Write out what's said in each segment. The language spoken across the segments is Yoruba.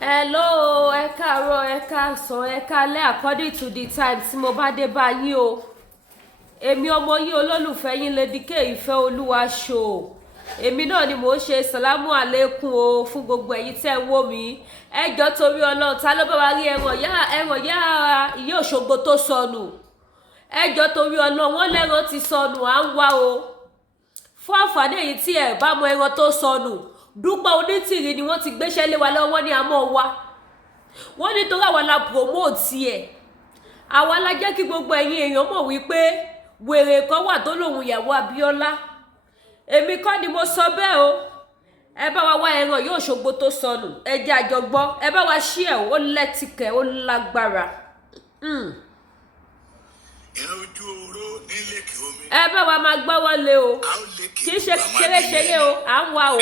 Hello, ẹ káàárọ̀, ẹ káàsán, ẹ káalẹ́ according to the time tí mo bá dé bá yín o. Èmi ọmọ yín olólùfẹ́ yín Lady K ìfẹ́ olúwa show. Èmi náà ni mò ń ṣe sàlámù àlékún o fún gbogbo ẹ̀yin tẹ́ ń wò mí. Ẹ jọ̀ọ́ torí Ọlọ́run ta ló bá wa rí ẹran yá ìyá Òṣogbo tó sọnù. Ẹ jọ̀ọ́ torí Ọlọ́run wọ́n lẹ́ran ti sọnù à ń wá o. Fún àǹfààní èyí tí ẹ bá mọ ẹran tó sọnù. Gbogbo Onitiri ni wọ́n ti gbéṣẹ́ lé wa lọ́wọ́ ní àmọ́ wa. Wọ́n ní torí àwa la promote ẹ̀. Àwa la jẹ́ kí gbogbo ẹ̀yin èèyàn mọ̀ wípé wèrè kan wà tó lòun ìyàwó Abíọ́lá. Èmi kọ́ ni mo sọ bẹ́ẹ̀ o. Ẹ bá wa wá ẹran yóò Òṣogbo tó sọnù. Ẹ jẹ́ àjọgbọ́. Ẹ bá wa ṣí ẹ̀ ó lẹ́tìkẹ̀ ó lágbára. Ẹ bá wa máa gbọ́ wọlé o. Kì í ṣe ṣeré o. À ń wá o.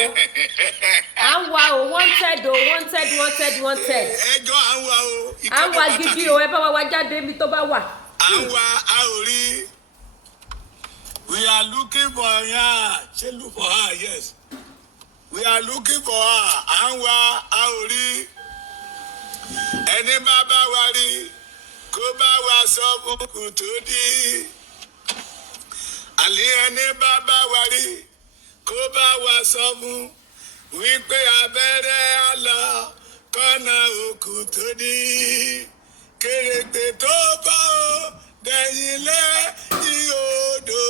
À ń wá o. Wanted. Ẹjọ́ à ń wá o. À ń wá gidi o. Ẹ bá wa wá jáde ibi tó bá wà. À ń wá a ò rí. We are looking for her. Ṣé look for her? Yes. We are looking for her. À ń wá a ò rí. Ẹni bá bá wa rí. Kó bá wa sọ fún kù tó dí. Àlẹ́ ẹni bá bá wa rí. Kó bá wa sọ fún wípé abẹ́rẹ́ àlọ́ kọ́nà òkú tó dí. Kèrègbè tó bá o dẹ̀yìn lẹ́yìn odò.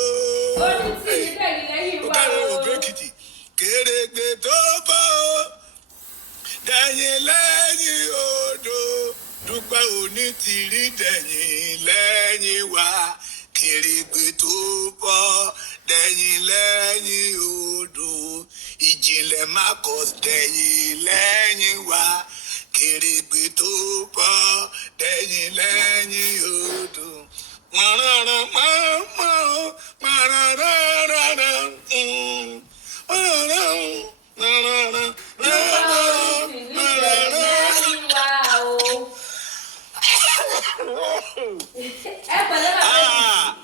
Onitiri dẹ̀yìn lẹ́yìn wa o. Kèrègbè tó bá o dẹ̀yìn lẹ́yìn odò. Dúpẹ́ Onitiri dẹ̀yìn lẹ́yìn wa. Kèrègbè tó bọ́ dẹ̀yìn lẹ́yìn odò. Ìjìnlẹ̀ Marcus dẹ̀yìn lẹ́yìn wa. Kèrègbè tó bọ́ dẹ̀yìn lẹ́yìn odò.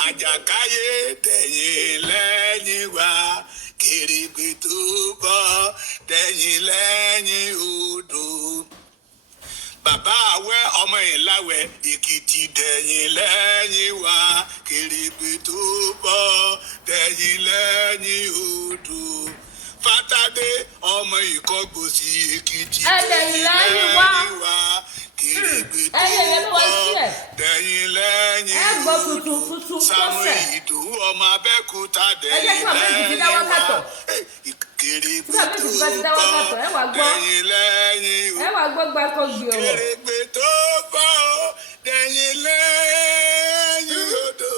Àjàkáyé dẹ̀yìn lẹ́yìn wa. Kèrègbè tó bọ́ dẹ̀yìn lẹ́yìn odò. Bàbá àwẹ̀ ọmọ ìláwẹ̀ Èkìtì dẹ̀yìn lẹ́yìn wa. Kèrègbè tó bọ́ dẹ̀yìn lẹ́yìn odò. Fátádé ọmọ Ìkọgòsì Èkìtì dẹ̀yìn lẹ́yìn wa. Kèrègbè tó bọ́ dẹ̀yìn lẹ́yìn odò. Samuel Ìdòwú ọmọ Abẹ́òkúta dẹ̀yìn lẹ́yìn wa. Kèrègbè tó bọ́ dẹ̀yìn lẹ́yìn odò. Kèrègbè tó bọ́ dẹ̀yìn lẹ́yìn odò.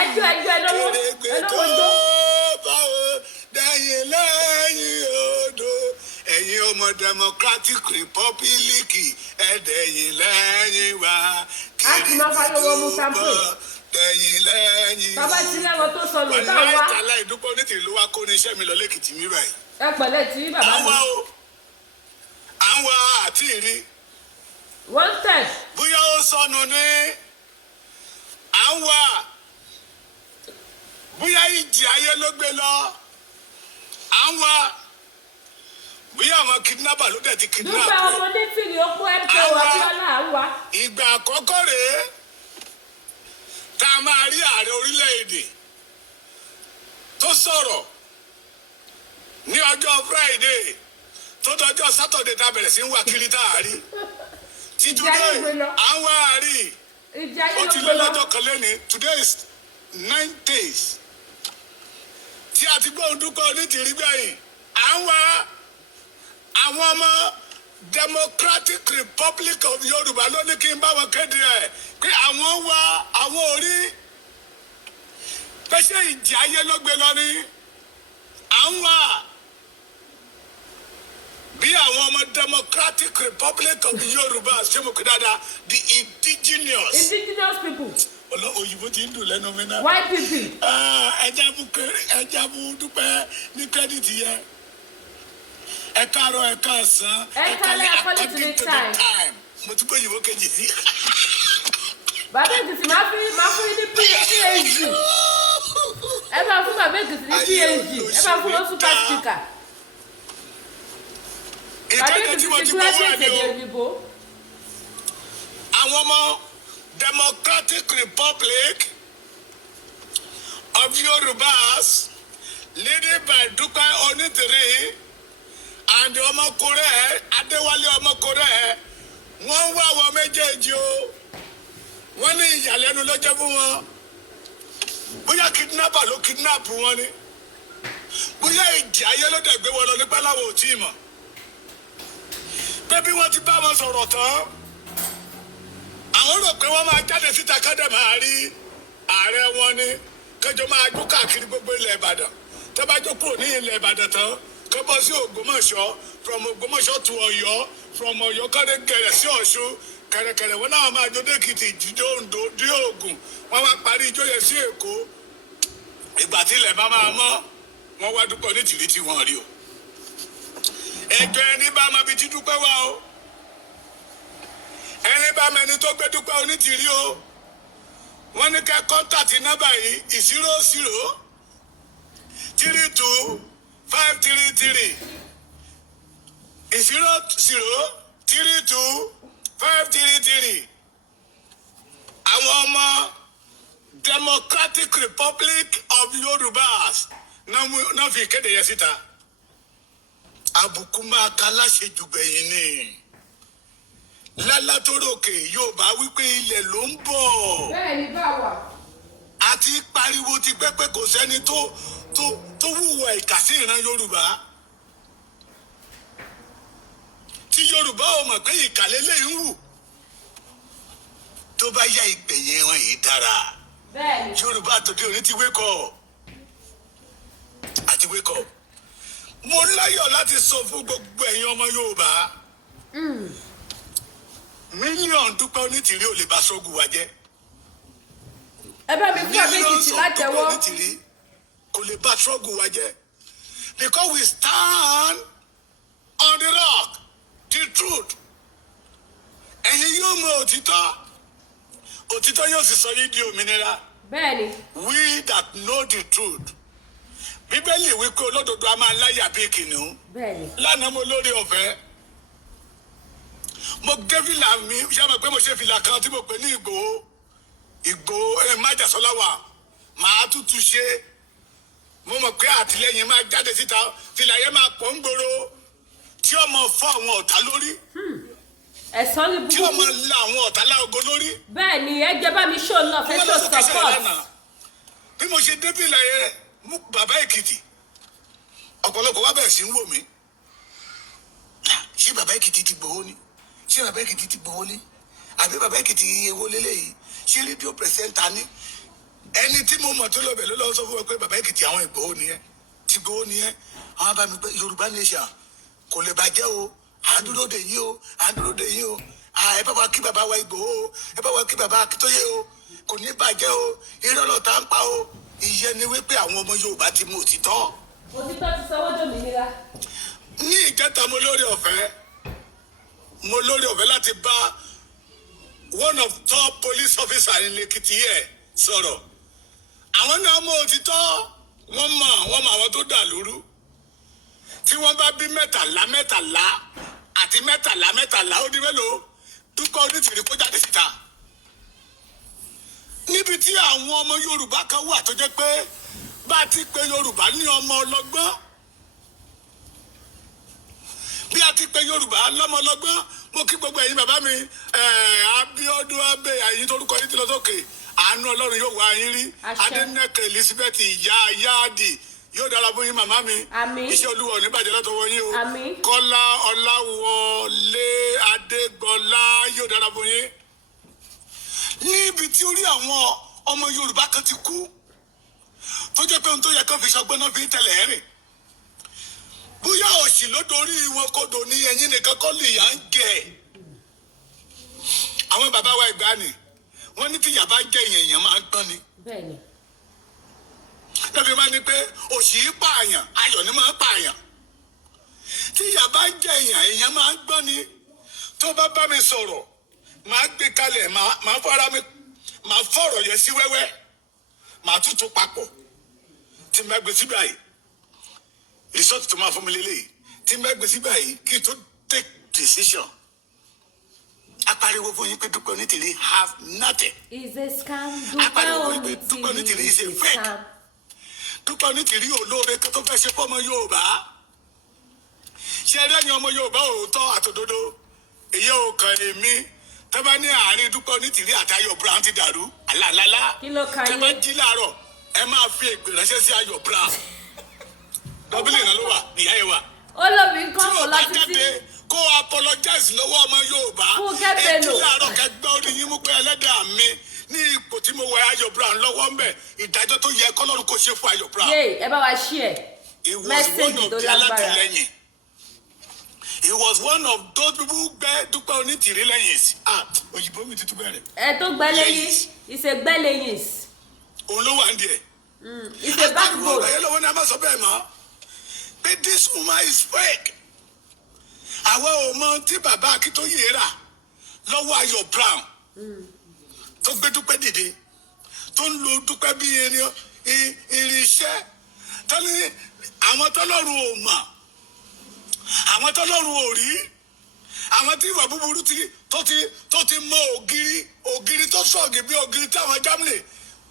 Ẹjọ́ Kèrègbè tó bọ́ dẹ̀yìn lẹ́yìn odò. Ẹ̀yin ọmọ Democratic Republic ẹ̀dẹ̀yìn lẹ́yìn wa. Kèrègbè tó bọ́ dẹ̀yìn lẹ́yìn odò. Bàbá tí lẹ́wọ̀n tó sọnù tá a wá. Wàláhì tàláhì Gbogbo Onitiri ló wá kó ní iṣẹ́ mi lọ lẹ́kìtì mi báyìí. Ẹ pẹ̀lẹ́ tí bàbá mi. À ń wá àti ìrí. Wanted. Bóyá ó sọnù ní. À ń wá. Bóyá ìjì ayé ló gbé lọ. À ń wá. Bóyá àwọn kidnapper ló dẹ̀ ti kidnap. Dúpẹ́ ọmọ Onitiri ó kó MKO Abíọ́lá à ń wá. Ìgbà àkọ́kọ́ rèé tá a máa rí ààrẹ orílẹ̀-èdè tó sọ̀rọ̀ ní ọjọ́ Friday tó dọjọ́ Saturday tá a bẹ̀rẹ̀ sí ń wá kiri tá a rí. Today à ń wá a rí. Ó ti lé lọ́jọ́ kan lẹ́ni. Today is 9 days tí a ti gbóhùn Dúpẹ́ Onitiri gbẹ̀yìn. À ń wá àwọn ọmọ Democratic Republic of Yorùbá ló ní kí n bá wọn kéde ẹ̀ pé àwọn wá àwọn orí pẹ́sẹ́ ìjì ayé ló gbé lọ ní. À ń wá bí àwọn ọmọ Democratic Republic of Yorùbá ṣé mo kí dáadáa the indigenous people. Òyìnbó ti ń dùn lẹ́nu mi náà. White people. Ẹja mú Dúpẹ́ ní kírẹ́dìtì yẹn. Ẹ káàárọ̀ ẹ káàsán. Ẹ kálẹ́ according to the time. Mo tún gbé òyìnbó kejì sí. Bàbá Èkìtì máa fún yín ní PhD. Ẹ máa fún bàbá Èkìtì ní PhD. Ẹ máa fún wọn super speaker. ìkéde tí mo ti gbọ́ wà ní o. òyìnbó. Àwọn ọmọ Democratic Republic of Yorubas leading by Gbogbo Onitiri and ọmọkùnrin Adéwálé ọmọkùnrin wọ́n wá wọn méjèèjì o. Wọ́n ní ìyàlẹ́nu ló jẹ́ fún wọn. Bóyá kidnapper ló kidnap wọn ni. Bóyá ìjì ayé ló dẹ̀ gbé wọn lọ nípa láwọn ò tí ì mọ̀. Pé bí wọ́n ti bá wọn sọ̀rọ̀ tán, àwọn rò pé wọ́n máa jáde síta kọ́dẹ̀ máa rí ààrẹ wọn ni kẹjọ máa jó káàkiri gbogbo ilẹ̀ Ìbàdàn. Tó bá jó kúrò ní ilẹ̀ Ìbàdàn tán, kó bọ́ sí Ògbómọ̀ṣọ́, from Ògbómọ̀ṣọ́ to Ọ̀yọ́, from Ọ̀yọ́ kọ́dẹ̀ gẹ̀rẹ̀ sí Ọ̀ṣun, kẹ̀rẹ̀kẹ̀rẹ̀ wọn náà máa jó dẹ́kìtì jíjó Oǹdó dé Ògùn, wọ́n wá parí ijó yẹn sí Èkó. Ìgbà tí ilẹ̀ bá máa mọ́, wọ́n wá Gbogbo Onitiri tí wọ́n rí o. Ẹjọ́ ẹni bá máa bi tí Dúpẹ́ wá o. Ẹni bá mẹni tó gbé Gbogbo Onitiri o. Wọ́n ní ká kọ́ńtàtì nọ́mbà yìí 00 32 533 00 32 533. Àwọn ọmọ Democratic Republic of Yorubas náà fi ìkéde yẹn síta. Àbùkù máa ka láṣejù gbẹ̀yìn ni. Lálá tó ròkè Yorùbá wípé ilẹ̀ ló ń bọ̀. Bẹ́ẹ̀ni báwa. Àti pariwo ti pẹ́ pé kò sẹ́ni tó wùwà ìkà sí ìran Yorùbá. Tí Yorùbá ò mọ̀ pé ìkà lélẹ̀ ń wù. Tó bá yá ìgbẹ̀yìn wọn yìí dára. Bẹ́ẹ̀ni. Yorùbá tòde òní ti wake up. Àti wake up. Mo láyọ̀ láti sọ fún gbogbo ẹ̀yin ọmọ Yorùbá. Mílíọ̀nù Gbogbo Onitiri ò lè bá sọ́gun wa jẹ́. Ẹ bá mi fún Èkìtì látẹ̀wọ́. Gbogbo Onitiri kò lè bá sọ́gun wa jẹ́. Because we stand on the rock, the truth. Ẹ̀yin yóò mọ òtítọ́. Òtítọ́ yóò sì sọ yín di òmìnira. Bẹ́ẹ̀ni. We that know the truth. Bíbélì wípé olódodo a máa láyà bí kìnìún. Bẹ́ẹ̀ni. Lánàá mo lórí ọ̀fẹ́. Mo gé fìlà mi, ṣé mo pé mo ṣe fìlà kan tí mo pè ní Ìgbòho májàsọ́lá wà. Màá tútù ṣe. Mo mọ̀ pé àtìlẹ́yìn máa jáde síta. Fìlà yẹn máa pọ̀ ń gbòòrò. Tí ọmọ fọ́ àwọn ọ̀tá lórí. Ẹ̀sán ní Tí búburú. ọmọ la àwọn ọ̀tá láago lórí. Bẹ́ẹ̀ni ẹ jẹ́ bá mi show love, ẹ show support. Bí mo ṣe dé fìlà yẹn, mú bàbá Èkìtì. Ọ̀pọ̀lọpọ̀ wá bẹ̀rẹ̀ sí ń wò mí. Ṣé bàbá Èkìtì ti Gbòho ni? Ṣé bàbá Èkìtì ti Gbòho ni? Àbí bàbá Èkìtì ewo lélẹ́yìí? Ṣé rédíò pẹ̀sẹ̀ntà ni? Ẹni tí mo mọ̀ tó lọ bẹ̀ ló lọ sọ fún mi pé bàbá Èkìtì àwọn Ìgbòho nìyẹn. Ti Gbòho nìyẹn. Àwọn bá mi pé Yorùbá nation kò lè bàjẹ́ o. Àdúró de yìí o. Àdúró de yìí o. Ẹ bá wa kí bàbá wa Ìgbòho o. Ẹ bá wa kí bàbá Akíntóyè o. Kò ní bàjẹ́ o. Irọ́ lọ̀tá ń pa o. Ìyẹn ni wípé àwọn ọmọ Yorùbá ti mú òtítọ́. Òtítọ́ ti sanwó dòmìnira. Ní ìjẹta mo lórí ọ̀fẹ́ láti bá one of top police officer in Èkìtì yẹ sọ̀rọ̀. Àwọn náà mọ òtítọ́, wọ́n mọ àwọn tó dà lóru. Tí wọ́n bá bí mẹ́tàlá àti mẹ́tàlá ó di mélòó? Gbogbo Onitiri kó jáde síta. Níbi tí àwọn ọmọ Yorùbá kan wà tó jẹ́ pé bá a ti pe Yorùbá ní ọmọ ọlọ́gbọ́n. Bí a ti pe Yorùbá lọ́mọ ọlọ́gbọ́n, mo kí gbogbo ẹ̀yin bàbá mi Abíọ́dún Abẹ́ àyín torúkọ yín ti lọ sókè. Àánú Ọlọ́run yóò wá yín rí. Adénẹ́kẹ̀ Elizabeth ìyá Yáàdì yóò dára fún yín màmá mi. Àmín. Iṣẹ́ Olúwa ò ní bàjẹ́ látọwọ́ yín o. Àmín. Kọ́lá Ọláwọlé Adégbọlá yóò dára fún yín. Níbi tí orí àwọn ọmọ Yorùbá kan ti kú tó jẹ́ pé ohun tó yẹ kó fi ṣọgbọ́n náà fi ń tẹ̀lé ẹ̀rìn. Bóyá òṣì ló dorí wọn kodò ní ẹ̀yìn nìkan kọ́ lè yà ń jẹ. Àwọn bàbá wa ìgbàanì wọ́n ní tí ìyà bá jẹ èèyàn máa ń gbọ́n ni. Bẹ́ẹ̀ni. Lọ́bí máa ní pé òṣì pààyàn ayọ̀ ni máa ń pààyàn. Tí ìyà bá jẹ èèyàn máa ń gbọ́n ni. Tó bá bá mi sọ̀rọ̀ máa gbé kalẹ̀ máa fọ̀rọ̀ yẹn sí wẹ́wẹ́ máa tútù papọ̀. Tí mo gbé síbẹ̀ yìí rìsọ́ọ̀tì tó máa fún mi lélẹ́yìí tí mo gbé síbẹ̀ yìí kí n tó take decision. Apariwo fún yín pé Gbogbo Onitiri have nothing. Is a scam. Apariwo fún yín pé Gbogbo Gbogbo Onitiri is a Onitiri fake. scam. Gbogbo Onitiri olóore kan tó fẹ́ ṣe fọ́mọ Yorùbá. Ṣé ẹ dẹ́yìn ọmọ Yorùbá òótọ́ àtòdodo? Èyí ò kàn èmi. Tẹ́ bá ní àárín Gbogbo Onitiri àti Ayọ̀ Brown ti dàrú. Àlàlálá. Kí ló ka Tẹ́ bá yín? jí láàárọ̀, ẹ máa fi ègbè ránṣẹ́ sí Ayọ̀ Brown. Dọ́bìlì náà ló wà, ìyá ẹ wà. Olómi ń Tí kọ́ o kò bá láti sí. jáde kó apologize lọ́wọ́ ọmọ Yorùbá. Fún kẹ́pẹ́ lò. Ẹ jí láàárọ̀ kẹgbẹ́ orí yín mú pé ẹlẹ́dàá mi ní ipò tí mo wọ Ayọ̀ Brown lọ́wọ́ ń bẹ̀. Ìdájọ́ tó yẹ kọ́lọ́run kò ṣe fún Ayọ̀ Brown. Yé ẹ bá wa ṣí ẹ̀. He was one Mẹ́sẹ̀gì of tó the lágbára. alátìlẹ́yìn. He was one of those people who gbẹ́ Gbogbo Onitiri lẹ́yìn. Òyìnbó mi ti tún bẹ̀rẹ̀. Ẹ tó gbẹ́lẹ́yìn. Ìṣe gbẹ́lẹ́yìn. Òun ló wà ń díẹ̀. Ìṣe Àwọn backbone. ọ̀rọ̀ yẹn lọ́wọ́ ni a máa sọ bẹ́ẹ̀ mọ́. Pé this woman is fake. Àwọn ò mọ tí bàbá Akíntóyè rà lọ́wọ́ Ayọ̀ Brown. Tó gbé Dúpẹ́ dìde. Tó ń lo Dúpẹ́ bí irinṣẹ́. Tó ní àwọn tọ́lọ́run ò mọ̀. Àwọn tọ́lọ́run ò rí. Àwọn tí ìwà búburú tó ti mọ ògiri tó sọ̀gì bí ògiri táwọn Germany,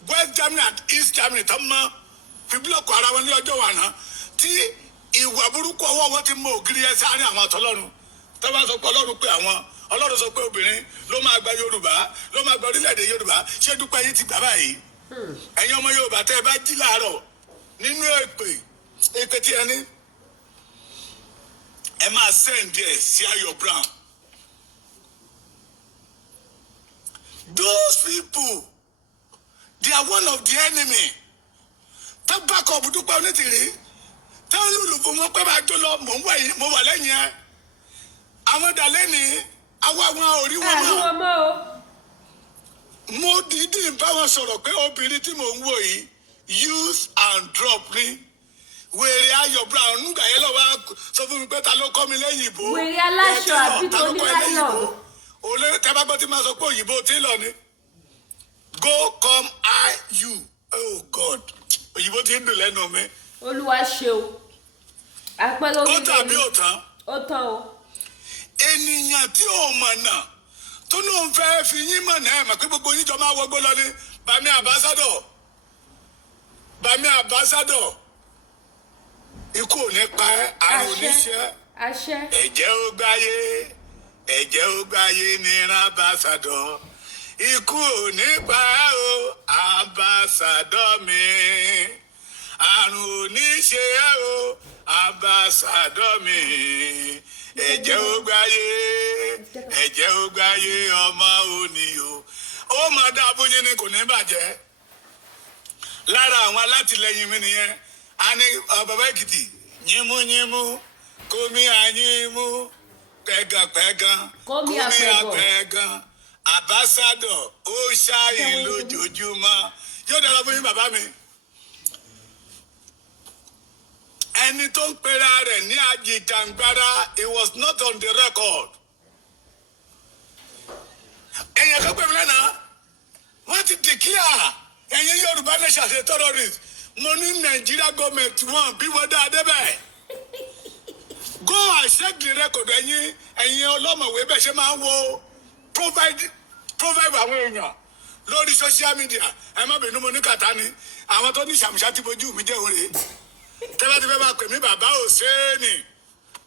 West Germany and East Germany tó mọ fi búlọ̀kù ara wọn ní ọjọ́ wà náà. Tí ìwà burúkú ọwọ́ wọn ti mọ ògiri ẹ sáré àwọn àtọ́lọ́run. Tó bá sọ pé Ọlọ́run pé àwọn Ọlọ́run sọ pé obìnrin ló máa gba Yorùbá ló máa gba orílẹ̀-èdè Yorùbá. Ṣé Dúpẹ́ yìí ti gbà báyìí? Ẹ̀yin ọmọ Yorùbá tẹ́ ẹ bá jí láàárọ̀ nínú èpè tí ẹ ní. Ẹ máa send ẹ sí Ayọ̀ Brown. Those people, they are one of the enemy. Tó back up Dúpẹ́ Onitiri. Tó ń lùlù fún wọn pé máa jó lọ mo wà lẹ́yìn ẹ. Àwọn dàlẹ́ ni àwọn orí wọn Àní mọ̀. wọn mọ́ o. Mo dìídì bá wọn sọ̀rọ̀ pé obìnrin tí mò ń wò yìí use and drop ni. Wèrè Ayọ̀ Brown nígbà yẹn lọ́wọ́ sọ fún mi pé ta ló kọ́ mi lẹ́yìn ìbò. Wèrè aláṣọ àbí tó ní láìlọ́ọ̀nù. Olórí tẹ́bá gbọ́ tí máa sọ pé òyìnbó tí lọ ni. Go come you. Oh God. Òyìnbó tí ń dùn lẹ́nu mi. Olúwa ṣe o. Àpẹ́ lórí Ó tàbí ò tán. Ó tán o. Ènìyàn tí ò mọ̀ náà tó lóun fẹ́ fi yín mọ̀ náà mà pé gbogbo yín jọ máa wọgbó lọ ní Bàmí Àbásádọ̀. Bàmí Àbásádọ̀. Ikú ò ní pa ẹ́, àrùn oníṣẹ́. Àṣẹ. Ẹ̀jẹ̀ ó gbáyé ní Àbásádọ̀. Ikú ò ní pa ẹ́ o, Àbásádọ̀ mi. Àrùn oníṣẹ́ ẹ́ o, Àbásádọ̀ mi. Ẹ̀jẹ̀ ó gbáyé ọmọ òní o. Ó máa dá abóyé ni kò ní bàjẹ́. Lára àwọn alátìlẹyìn mi nìyẹn. A ní bàbá Èkìtì yínmúyínmú kómi àyínmú pẹ̀gànpẹ̀gàn Kómi àpẹ̀gàn Àbásádọ̀ ó ṣáàyè lójoojúmọ́. Yóò dára fún yín bàbá mi. Ẹni tó ń pera rẹ̀ ní Ajìjàngbara, it was not on the record. Èèyàn kan pè mí lẹ́nà wọ́n ti declare ẹ̀yin Yorùbá nation as a terrorist. Mo ní Nigeria government wọn bí wọ́n dá débẹ̀. Go and check the record ẹ̀yin ọlọ́mọ̀wé bẹ́ẹ̀ ṣe máa ń wo provide àwọn èèyàn lórí social media. Ẹ má bínú mo ní kàtá ni àwọn tó ní ṣàmùṣà tí bojú mi jẹ́ òre. Tẹ́lá ti fẹ́ máa pè mí bàbá Òsénì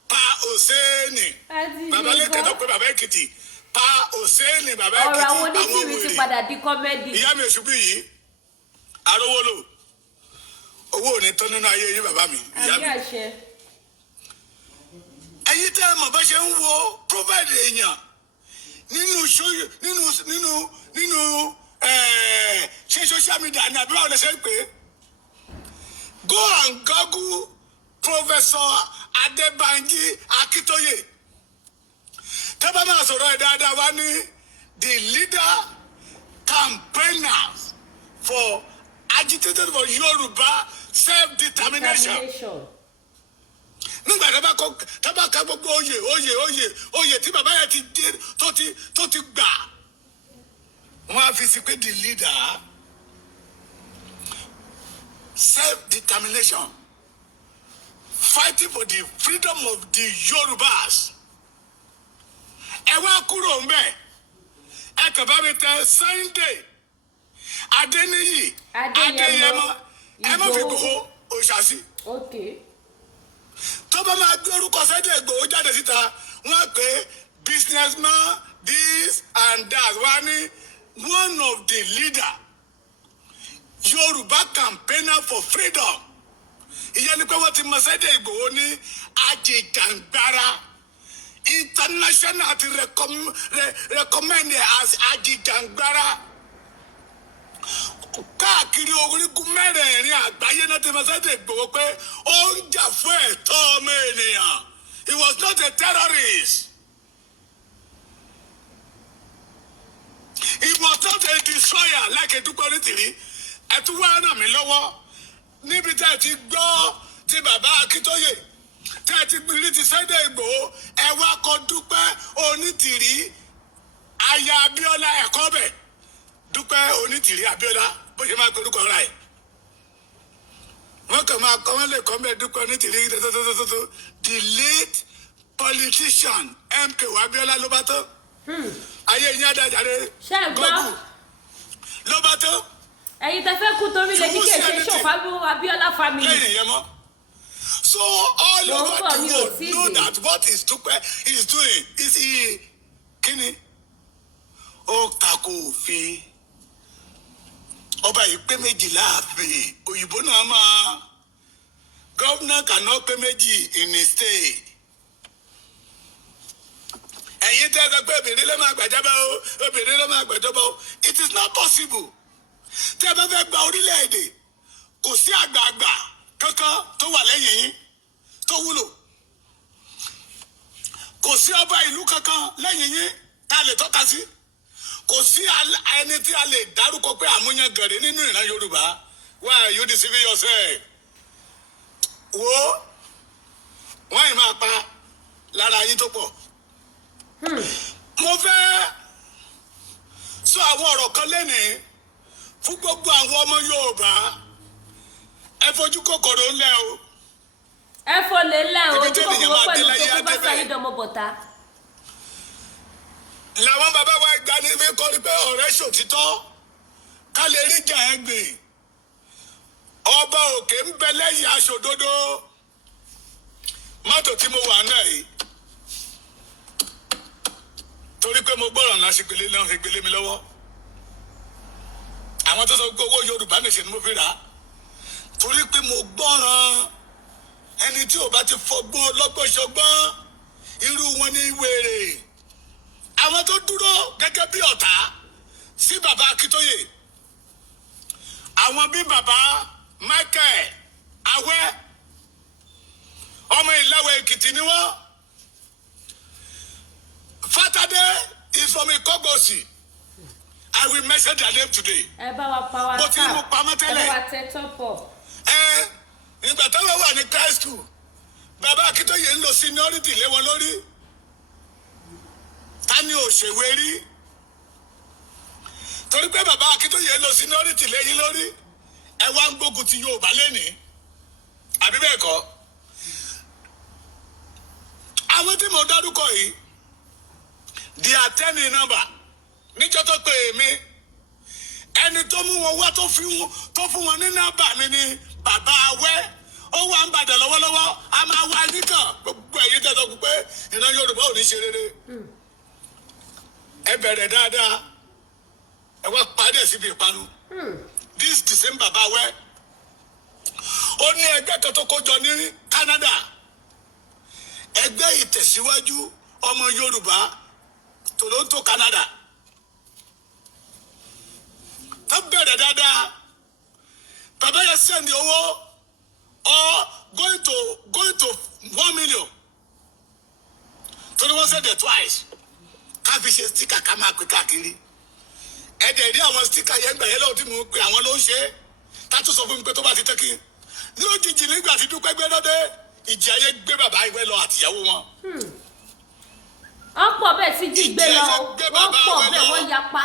pa Òsénì bàbá lẹ́kẹ̀ẹ́ tó pé bàbá Èkìtì pa Òsénì bàbá Èkìtì ọ̀rọ̀ àwọn Onítìrí ti padà di kọ́mẹ́dì. Ìyá mi èṣù bí yìí arówólò owó ò ní tán nínú ayé yín bàbá mi ìyá mi. Àmì àṣẹ. Ẹ̀yin tẹ́ ẹ mọ̀ bá ṣe ń wo provide èèyàn nínú ṣe social media ní àbúrò àwọn ẹ̀ṣẹ̀ ń pè é. Go and Google Professor Adebanji Akintoye. Tẹ́ bá máa sọ̀rọ̀ ẹ̀ dáadáa wá ní the leader campaigners for agitated for Yoruba self-determination. Nígbà tá bá ka gbogbo oyè tí bàbá yẹn ti dé tó ti gbà. Wọ́n á fi sí pé the leader self-determination, fighting for the freedom of the Yorubas. ẹ wá kúrò ń bẹ̀ ẹ kàn bá mi tẹ Sunday Adéníyì Adéyẹmọ ẹ má fi Ìgbòho òṣàṣì. tó bá máa gbé orúkọ Sunday Ìgbòho jáde síta wọ́n pè businessman this and that wá ní one of the leader Yorùbá campaigner for freedom. ìyẹn ni pé wọ́n ti mọ Sunday Ìgbòho ní ajìjàngbara. International ti recommend as ajìjàngbara. káàkiri orígun mẹ́rẹ̀ẹ̀rin àgbáyé náà ti mọ Sunday Ìgbòho pé ó ń jà fún ẹ̀tọ́ ọmọ ènìyàn. He was not a terrorist. He was not a destroyer like Gbogbo Onitiri. Ẹ tún wá ràn mí lọ́wọ́ níbi tí ẹ ti gbọ́ ti bàbá Akíntóyè tí ẹ ti gbìrì ti Sunday Ìgbòho ẹ wá kọ Dúpẹ́ Onítìrí aya Abíọ́lá ẹ̀kọ́ bẹ̀ Dúpẹ́ Onítìrí Abíọ́lá bó ṣe máa pe orúkọ ra ẹ̀ wọ́n kàn máa kọ́ wọ́n lè kọ́ bẹ́ẹ̀ Dúpẹ́ Onítìrí tó the late politician MK Abíọ́lá ló bá tó ayé yín adájáde gọ́gù ló bá tó. ẹ̀yin tẹ́ fẹ́ kú torí lè ní kí èsè ṣòfàbù Abíọ́lá family. lẹ́yìn yẹn mọ́. So all over the world know that what is Dúpẹ́ is doing is he kíni ó tako òfin ọba yìí pé méjì láàfin òyìnbó náà máa governor cannot pay méjì in a state. ẹ̀yin tẹ́ sọ pé obìnrin ló máa gbàjọba o obìnrin ló máa gbàjọba o it is not possible. tí ẹ bá fẹ́ gba orílẹ̀-èdè kò sí àgbààgbà kankan tó wà lẹ́yìn yín tó wúlò kò sí ọba ìlú kankan lẹ́yìn yín tá a lè tọ́ka sí kò sí ẹni tí a lè dárúkọ pé àmúyangànrè nínú ìran Yorùbá why are you deceiving yourself? wo wọ́n yìí máa pa lára yín tó pọ̀. mo fẹ́ sọ àwọn ọ̀rọ̀ kan lẹ́nìí fún gbogbo àwọn ọmọ Yorùbá ẹ fojú kòkòrò ńlẹ̀ o. ẹ fò lè lẹ o ojú kòkòrò pẹ̀lú tó kú bá sáyé dọmọ bọ̀tá. làwọn bàbá wa gba ní fi kọ́ ni pé ọ̀rẹ́ ṣòtítọ́ ká lè rí jà ẹ́ gbè ọba òkè ń bẹ lẹ́yìn aṣòdodo mọ́tò tí mo wà náà yìí torí pé mo gbọ́ràn náà ṣe gbélé mi lọ́wọ́ àwọn tó sọ pé owó Yorùbá nìṣẹ́ ni mo fi rà á torí pé mo gbọ́ràn ẹni tí ò bá ti fọgbọ́n lọ́gbọ́n ṣọgbọ́n irú wọn ní wèrè àwọn tó dúró gẹ́gẹ́ bí ọ̀tá sí bàbá Akíntóyè àwọn bí bàbá Michael Awẹ́ ọmọ Ìlàwẹ̀ Èkìtì ni wọ́n Fatade is from Ikogosi. I will mention their name today. ẹ bá wa pa wá mo ti mú pamọ́ tẹ́lẹ̀. ẹ bá wa tẹ tọ́pọ̀. Nígbà táwọn wà ní Christ school bàbá Akíntóyè ń lo seniority lé wọn lórí ta ni òṣèwé rí torí pé bàbá Akíntóyè ń lo seniority léyìn lórí ẹ wá ń gbógun ti Yorùbá lẹ́nìí àbí bẹ́ẹ̀ kọ́ àwọn tí mo dárúkọ yìí di àtẹ́ni nọ́mbà níjọ́ tó pè mí ẹni tó mú wọn wá tó fún wọn ní nọ́mbà mi ni bàbá Awẹ́ ó wà ń bàdàn lọ́wọ́lọ́wọ́ a máa wá nìkan gbogbo ẹ̀yìn tẹ̀sán pé ìran Yorùbá ò ní ṣe rere ẹ bẹ̀rẹ̀ dáadáa ẹ wá padà síbi ìpanu this December bàbá Awẹ́ ó ní ẹgbẹ́ kan tó kójọ ní Canada ẹgbẹ́ ìtẹ̀síwájú ọmọ Yorùbá Toronto Canada tó bẹ̀rẹ̀ dáadáa bàbá yẹn sẹ́ndì owó or going to 1 million torí wọ́n sẹ́ndì twice ká fi ṣe sticker ká máa pè káàkiri ẹ̀dẹ̀ rí àwọn sticker yẹn gbà yẹn lọ́wọ́ tí mo pè àwọn ló ń ṣe é tá tún sọ fún mi pé tó bá ti tẹ́kí ní òjijì nígbà tí Dúpẹ́ gbé lọ́dẹ ìjì ayé gbé bàbá Ìwẹ́ lọ àtìyàwó wọn. wọ́n pọ̀ bẹ́ẹ̀ tí jí gbé lọ wọ́n pọ̀ bẹ́ẹ̀ wọ́n yapa.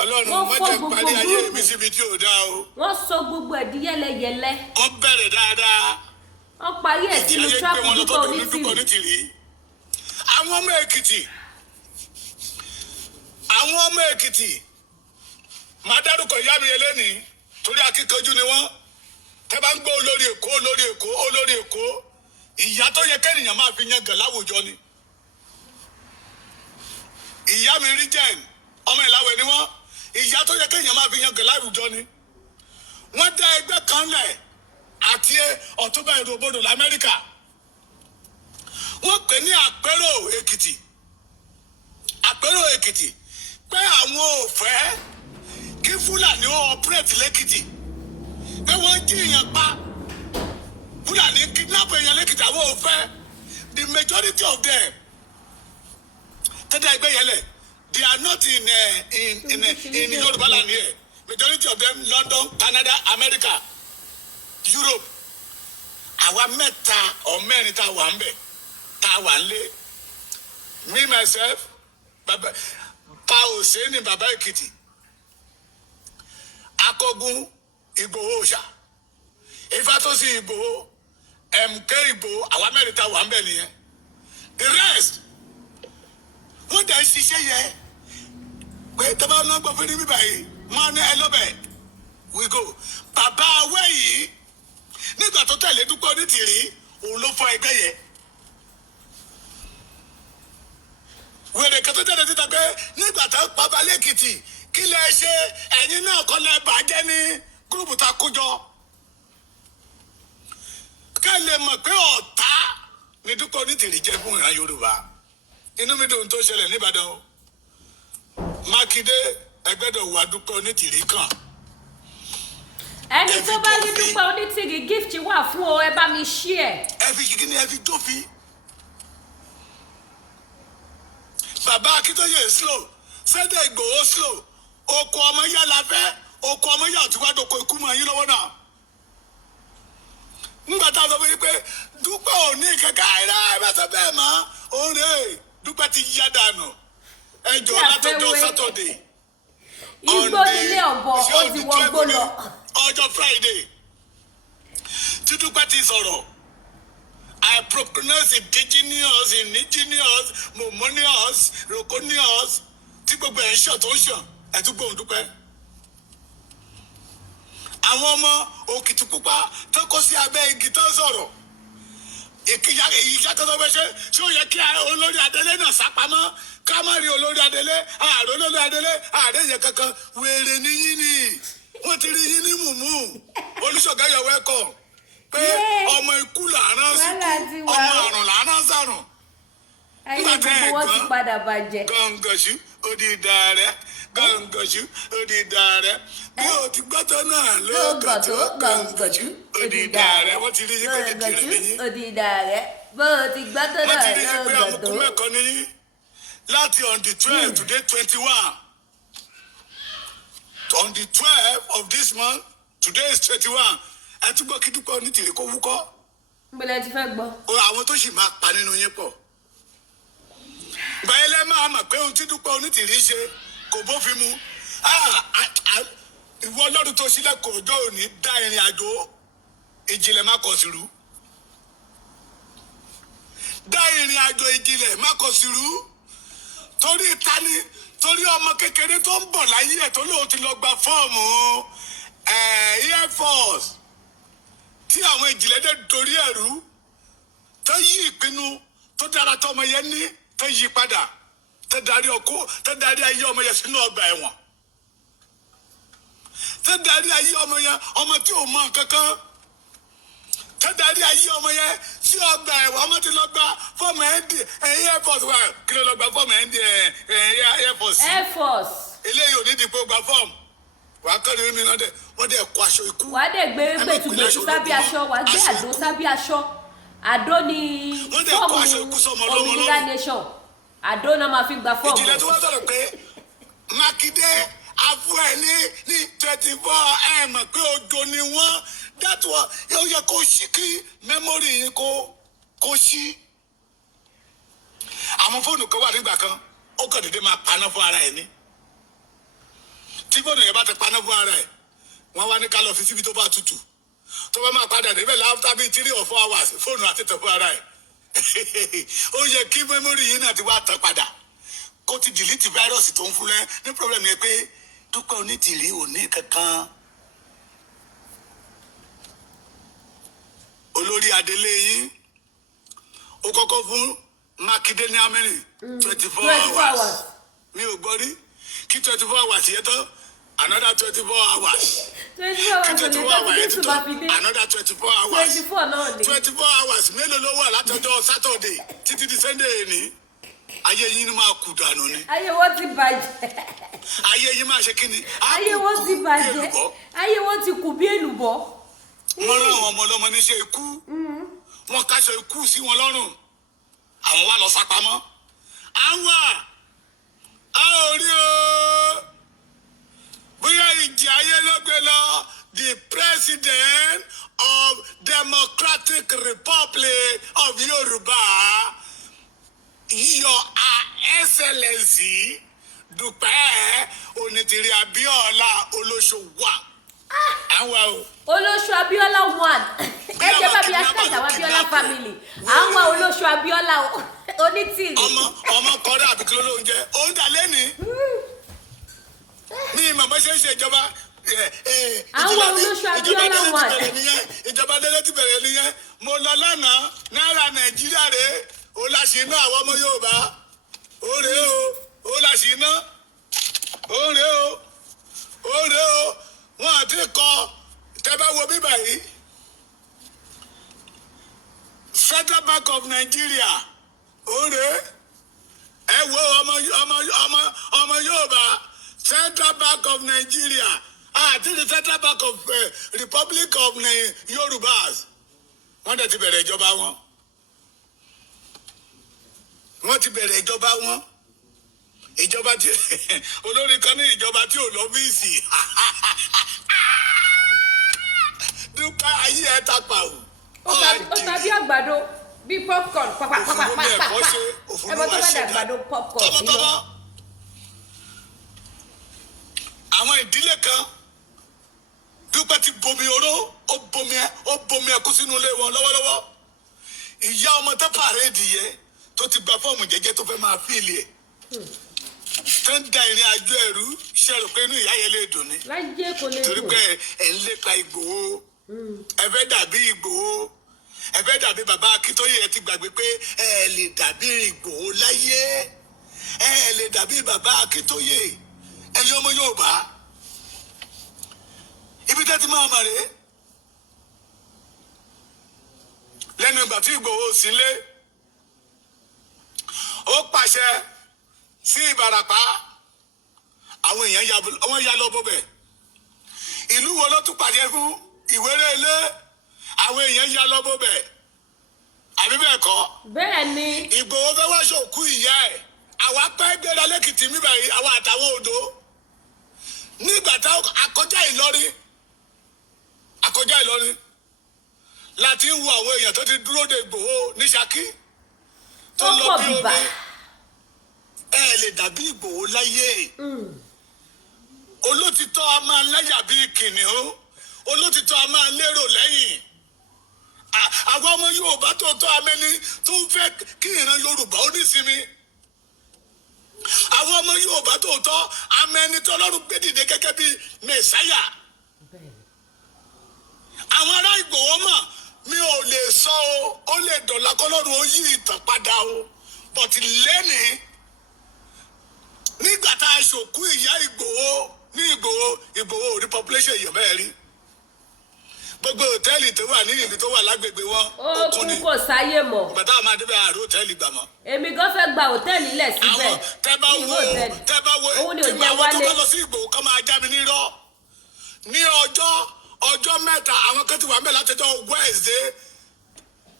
Ọlọ́run má jẹ́ parí ayé mi síbi tí ò dáa o. wọ́n sọ gbogbo ẹ̀ di yẹ́lẹyẹ̀lẹ. wọ́n bẹ̀rẹ̀ dáadáa. wọ́n parí ẹ̀ sínú tíráàpù Gbogbo Onitiri. àwọn ọmọ Èkìtì àwọn ọmọ Èkìtì máa dárúkọ ìyá mi eléni torí akíkanjú ni wọ́n tẹ́ bá ń gbọ́ olórí Èkó ìyá tó yẹ kẹ́nìyàn máa fi yan gàn láwùjọ ni. ìyá mi rí jẹ́n ọmọ Ìlàwẹ̀ ni wọ́n ìyá tó yẹ kẹ́nìyàn máa fi yan gàn láwùjọ ni. wọ́n dá ẹgbẹ́ kan lẹ̀ àti Ọ̀túnba Ìròbodò l'Amẹ́ríkà wọ́n pè ní àpérò Èkìtì pé àwọn ò fẹ́ kí Fúlàní ó ọpẹ́rẹ́tì lẹ́kìtì pé wọ́n jí èèyàn pa Fúlàní kidnap èèyàn lẹ́kìtì àwọn ò fẹ́ the majority of them tẹ́tẹ́ ẹgbẹ́ yẹn lẹ̀ they are not in Yorùbá land here majority of them London, Canada, America, Europe àwa mẹ́ta or mẹ́rin tá a wà ń bẹ̀ tá a wà ń lé me myself baba pa Òsèní bàbá Èkìtì Akọgun Ìgbòho Òòṣà Ifátòsí Ìgbòho MK Ìgbòho àwa mẹ́rin tá a wà ń bẹ̀ nìyẹn the rest wọ́n dẹ̀ ń ṣiṣẹ́ yẹ pé tẹ́bá náà gbọ́ fún ní bíbá yìí wọ́n ní ẹ lọ́bẹ̀ we go bàbá awẹ́ yìí nígbà tó tẹ̀lé Dúpẹ́ Onítìrí òun ló fọ ẹgbẹ́ yẹn wèrè kan tó jáde títa pé nígbà tó pa Balẹ̀ Èkìtì kí lẹ ṣe ẹ̀yin náà kọ́ lẹ bàjẹ́ ní gúrùpù tá a kó jọ ká lè mọ̀ pé ọ̀tá ni Dúpẹ́ Onítìrí jẹ́ fún ìran Yorùbá inú mi dùn tó ṣẹlẹ̀ nìbàdàn o Mákindé Ẹgbẹ́dọ̀wà Dúpẹ́ Onítìrí kan. ẹni tó bá rí Dúpẹ́ Onítìrí gift wà fún o ẹ bá mi share. ẹ fi kíkí ni ẹ fi dófin. bàbá Akíntóyè slow Sunday Ìgbòho slow oko ọmọ yá la fẹ́ oko ọmọ yá òtún wá doko ikú mọ́ yín lọ́wọ́ náà. nígbà tá a sọ fún yín pé Dúpẹ́ ò ní kankan ẹ bá sọ bẹ́ẹ̀ mọ́ òun rè é Dúpẹ́ ti yá dànù ẹjọ́ látọjọ́ Saturday. igbó nílé ọ̀bọ ó ti wọgbó lọ. ọjọ́ Friday tí Dúpẹ́ ti sọ̀rọ̀ I pronounce indigenous, momonious, roconious tí gbogbo ẹ̀ ń ṣàn tó ń ṣàn ẹ̀ tún gbóhùn Dúpẹ́. àwọn ọmọ Òkìtìpupa tó kó sí abẹ́ igi tó sọ̀rọ̀ ìyá tó sọ pé ṣé ó yẹ kí olórí Adélé náà sápamọ́ ká má rí olórí Adélé ààrẹ olórí Adélé ààrẹ yẹn kankan wèrè níyìn ni wọ́n ti rí yín ní mùmú Olúṣọ̀gá yọ̀wọ́ ẹ̀kọ́ pé ọmọ ikú làárọ̀ sí ọmọ àrùn làárọ̀ sàrùn. ayé gbogbo wọn ti padà bàjẹ́. gọ̀ǹgọ̀ṣù odìdàrẹ́ gọ̀ǹgọ̀ṣù odìdàrẹ́ bí o ti gbọ́tọ̀ náà lóògàtò gọ̀ǹgọ̀ṣù odìdàrẹ́ wọ́n ti rí yín pé kìkìrì nìyí. odìdàrẹ́ bó o ti gbọ́tọ̀ náà lóògàtò. wọ́n ti rí yín pé ọmọkùnrin mẹ́kọ̀ọ́ nìyí láti on the 12 today 21 on the 12 of this month today is 21 ẹ tún gbọ́ kí Dúpẹ́ Onítìrí kó wúkọ́. gbọ́dọ̀ ti fẹ́ gbọ́. àwọn tó sì máa pa nínú yín pọ̀. gbàyẹlẹ máa mọ̀ pé ohun tí Dúpẹ́ Onítìrí ṣe kò bófin mu. ìwọ Ọlọ́run tó sílẹ̀ kò jọ òní dá ìrìn àjò ìjìnlẹ̀ má kọ̀ sí rú. dá ìrìn àjò ìjìnlẹ̀ má kọ̀ sí rú. torí tani torí ọmọ kékeré tó ń bọ̀ láyé ẹ̀ tó lóun ti lọ gba fọ́ọ̀mù Air Force tí àwọn ìjìnlẹ̀ dẹ̀ dorí ẹ̀rú tó yí ìpinnu tó dára tó ọmọ yẹn ní tó yí padà tó darí ayé ọmọ yẹn sínú ọgbà ẹ̀wọ̀n tó darí ayé ọmọ yẹn ọmọ tí ò mọ kankan tó darí ayé ọmọ yẹn sí ọgbà ẹ̀wọ̀n ọmọ tí lọ gba fọ́ọ̀mù Air Force wa kí ló lọ gba fọ́ọ̀mù Air Force. Air Force. eléyìí ò ní dìbò gba fọ́ọ̀mù wà á kọ́ni mímí náà dẹ̀ wọ́n dẹ̀ kó aṣọ ikú. wà á dẹ̀ gbé gbẹ̀tùgbẹ̀tù sábẹ́ aṣọ wà á gbé àdó sábẹ́ aṣọ àdó ni fọ́ọ̀mù òmìnira nation àdó náà máa fi gba fọ́ọ̀mù. ìjìnlẹ̀ tó wá sọ̀rọ̀ pé Mákindé afú ẹ̀ ní 24 ẹ̀ mọ̀ pé ojo ni wọ́n dátùwọ̀ yóò yẹ kó ṣí kí mẹ́mórì yín kó ṣí. àwọn fóònù kan wà nígbà kan ó kàn dédé máa paná fún ara ẹ̀ ní. tí fóònù yẹn bá ti paná fún ara ẹ̀ wọ́n wá ní ká lọ fi síbi tó bá tutù tó bá máa padà débẹ̀ láfta bíi 3 or 4 hours fóònù àti tẹ̀ fún ara ẹ̀ ó yẹ kí mẹ́mórì yìí náà ti wá tán padà kó ti delete virus tó ń fún lẹ́ ní problem yẹn pé Dúpẹ́ Onítìrí ò ní kankan. Olórí Adélé yín ó kọ́kọ́ fún Mákindé ní amẹ́rin 24 hours. Mi ò gbọ́ rí kí 24 hours yẹn tán another 24 hours. 24 hours yẹn tán another 24 hours. 24 hours mélòó ló wà látọjọ́ Saturday títí di Sunday ní. Ayé yín ni máa kú dànù ni. Ayé wọn ti bàjẹ́. Ayé yín máa ṣe kí ni? Ayé wọn ti bàjẹ́. Ayé wọn ti kù bí èlùbọ́. Wọ́n rán àwọn ọmọ ọlọ́mọ níṣẹ́ ikú. Wọ́n káṣọ ikú sí wọn lọ́rùn. Àwọn wá lọ sápamọ́. Àwọn a ò rí o. Bóyá ìjì ayé ló gbé lọ. The President of Democratic Republic of Yoruba. Your Excellency Dúpẹ́ Onítìrí Abíọ́lá Olóṣòwà. Àwọn o. Olóṣù Abíọ́lá 1. Ẹ jẹ́ bá bí hashtag àwọn Abíọ́lá family. Àwọn Olóṣù Abíọ́lá Onítìrí. Ọmọ kọ́dà àbí kí ló ló ń jẹ? Ó ń dà lẹ́ni. Mi ìmọ̀ bó ṣe ń ṣe ìjọba. Àwọn Olóṣù Abíọ́lá 1. Ìjọba délé ti bẹ̀rẹ̀ nìyẹn. Mo lọ lánàá náírà Nàìjíríà rèé. Ó láṣì iná àwọn ọmọ Yorùbá. Ó rèé o. Ó láṣì iná. Ó rèé o. Ó rèé o. Wọ́n àti kọ tẹ́bá wo bíbà yìí. Federal Bank of Nigeria. Ó rèé. Ẹ wo ọmọ Yorùbá. Federal Bank of Nigeria. Àti the Federal Bank of Republic of Yorùbás. Wọ́n dẹ̀ ti bẹ̀rẹ̀ ìjọba wọn. Wọ́n ti bẹ̀rẹ̀ ìjọba wọn. Ìjọba tí olórí kan ní ìjọba tí ò lọ́fíìsì. Dúpẹ́ ayé ẹ̀ ta pa o. Ó tàbí àgbàdo bí popcorn pàpàpàpàpà. Ẹ bọ́ tó bá dà àgbàdo popcorn nílọ. Àwọn ìdílé kan Dúpẹ́ ti bomi oró ó bomi ẹkú sínú ilé wọn lọ́wọ́lọ́wọ́. Ìyá ọmọ tó pàréèdì yẹ tó ti gba fọ́ọ̀mù jẹ́jẹ́ tó fẹ́ máa fíìlì ẹ̀. Tó ń da ìrìn àjò ẹ̀rú ṣe rò pé inú ìyá yẹn lè dùn ni. Láyé kò lè dùn. Torí pé ẹ̀ ń lépa Ìgbòho. Ẹ fẹ́ dàbí Ìgbòho. Ẹ fẹ́ dàbí bàbá Akíntóyè ẹ ti gbàgbé pé ẹ lè dàbí Ìgbòho láyé. Ẹ lè dàbí bàbá Akíntóyè. Ẹ̀yin ọmọ Yorùbá. Ibi tẹ́ ti máa mà rèé. Lẹ́nu ìgbà tí Ìgbòho sílé. Ó pàṣẹ sí Ìbàràpá. Àwọn èèyàn wọ́n ya lọ bóbẹ̀. Ìlú wo ló tún pàṣẹ fún Ìwéré Ilé? Àwọn èèyàn ya lọ bóbẹ̀. Àbí bẹ́ẹ̀ kọ́? Bẹ́ẹ̀ ni. Ìgbòho fẹ́ wá ṣòkú ìyá ẹ̀. Àwa pẹ́ gbéra lẹ́kìtì mi báyìí àwa àtàwọn odò. Nígbà tá akọjá Ìlọrin láti ń wo àwọn èèyàn tó ti dúró de Ìgbòho ní Ṣakí. Tó lọ bí omi. Ẹ lè dàbí Ìgbòho láyé. Olótìtọ́ a máa láyà bíi kìnìún. Olótìtọ́ a máa lérò lẹ́yìn. Àwọn ọmọ Yorùbá tó tọ́ amẹ́ni tó ń fẹ́ kí ìran Yorùbá ó nísinmi. Àwọn ọmọ Yorùbá tó tọ́ amẹ́ni tó lọ́rùn gbé dìde gẹ́gẹ́ bíi Mẹ̀sáyà. Àwọn ará Ìgbòho mọ̀ mi ò lè sọ o. Ó lè dọ̀là kọ́lọ́run ó yí ìtàn padà o. But lẹ́nìí nígbà tá a ṣòkú ìyá Ìgbòho ní Ìgbòho rí population èèyàn bẹ́ẹ̀ rí. Gbogbo hòtẹ́ẹ̀lì tó wà ní ìlú tó wà lágbègbè wọn. Ó kún kò sáyé mọ́. Bàtà àwọn adébẹ̀ àrò hòtẹ́ẹ̀lì gbà mọ́. Èmi gan fẹ́ gba hòtẹ́ẹ̀lì lẹ̀ síbẹ̀. Àwọn tẹ́ bá wo tí àwọn tó bá lọ sí Ìgbòho kọ́ máa já mi nírọ́. Ní ọjọ́ mẹ́ta àwọn kan ti wà mẹ́ta látọjọ́ Wednesday,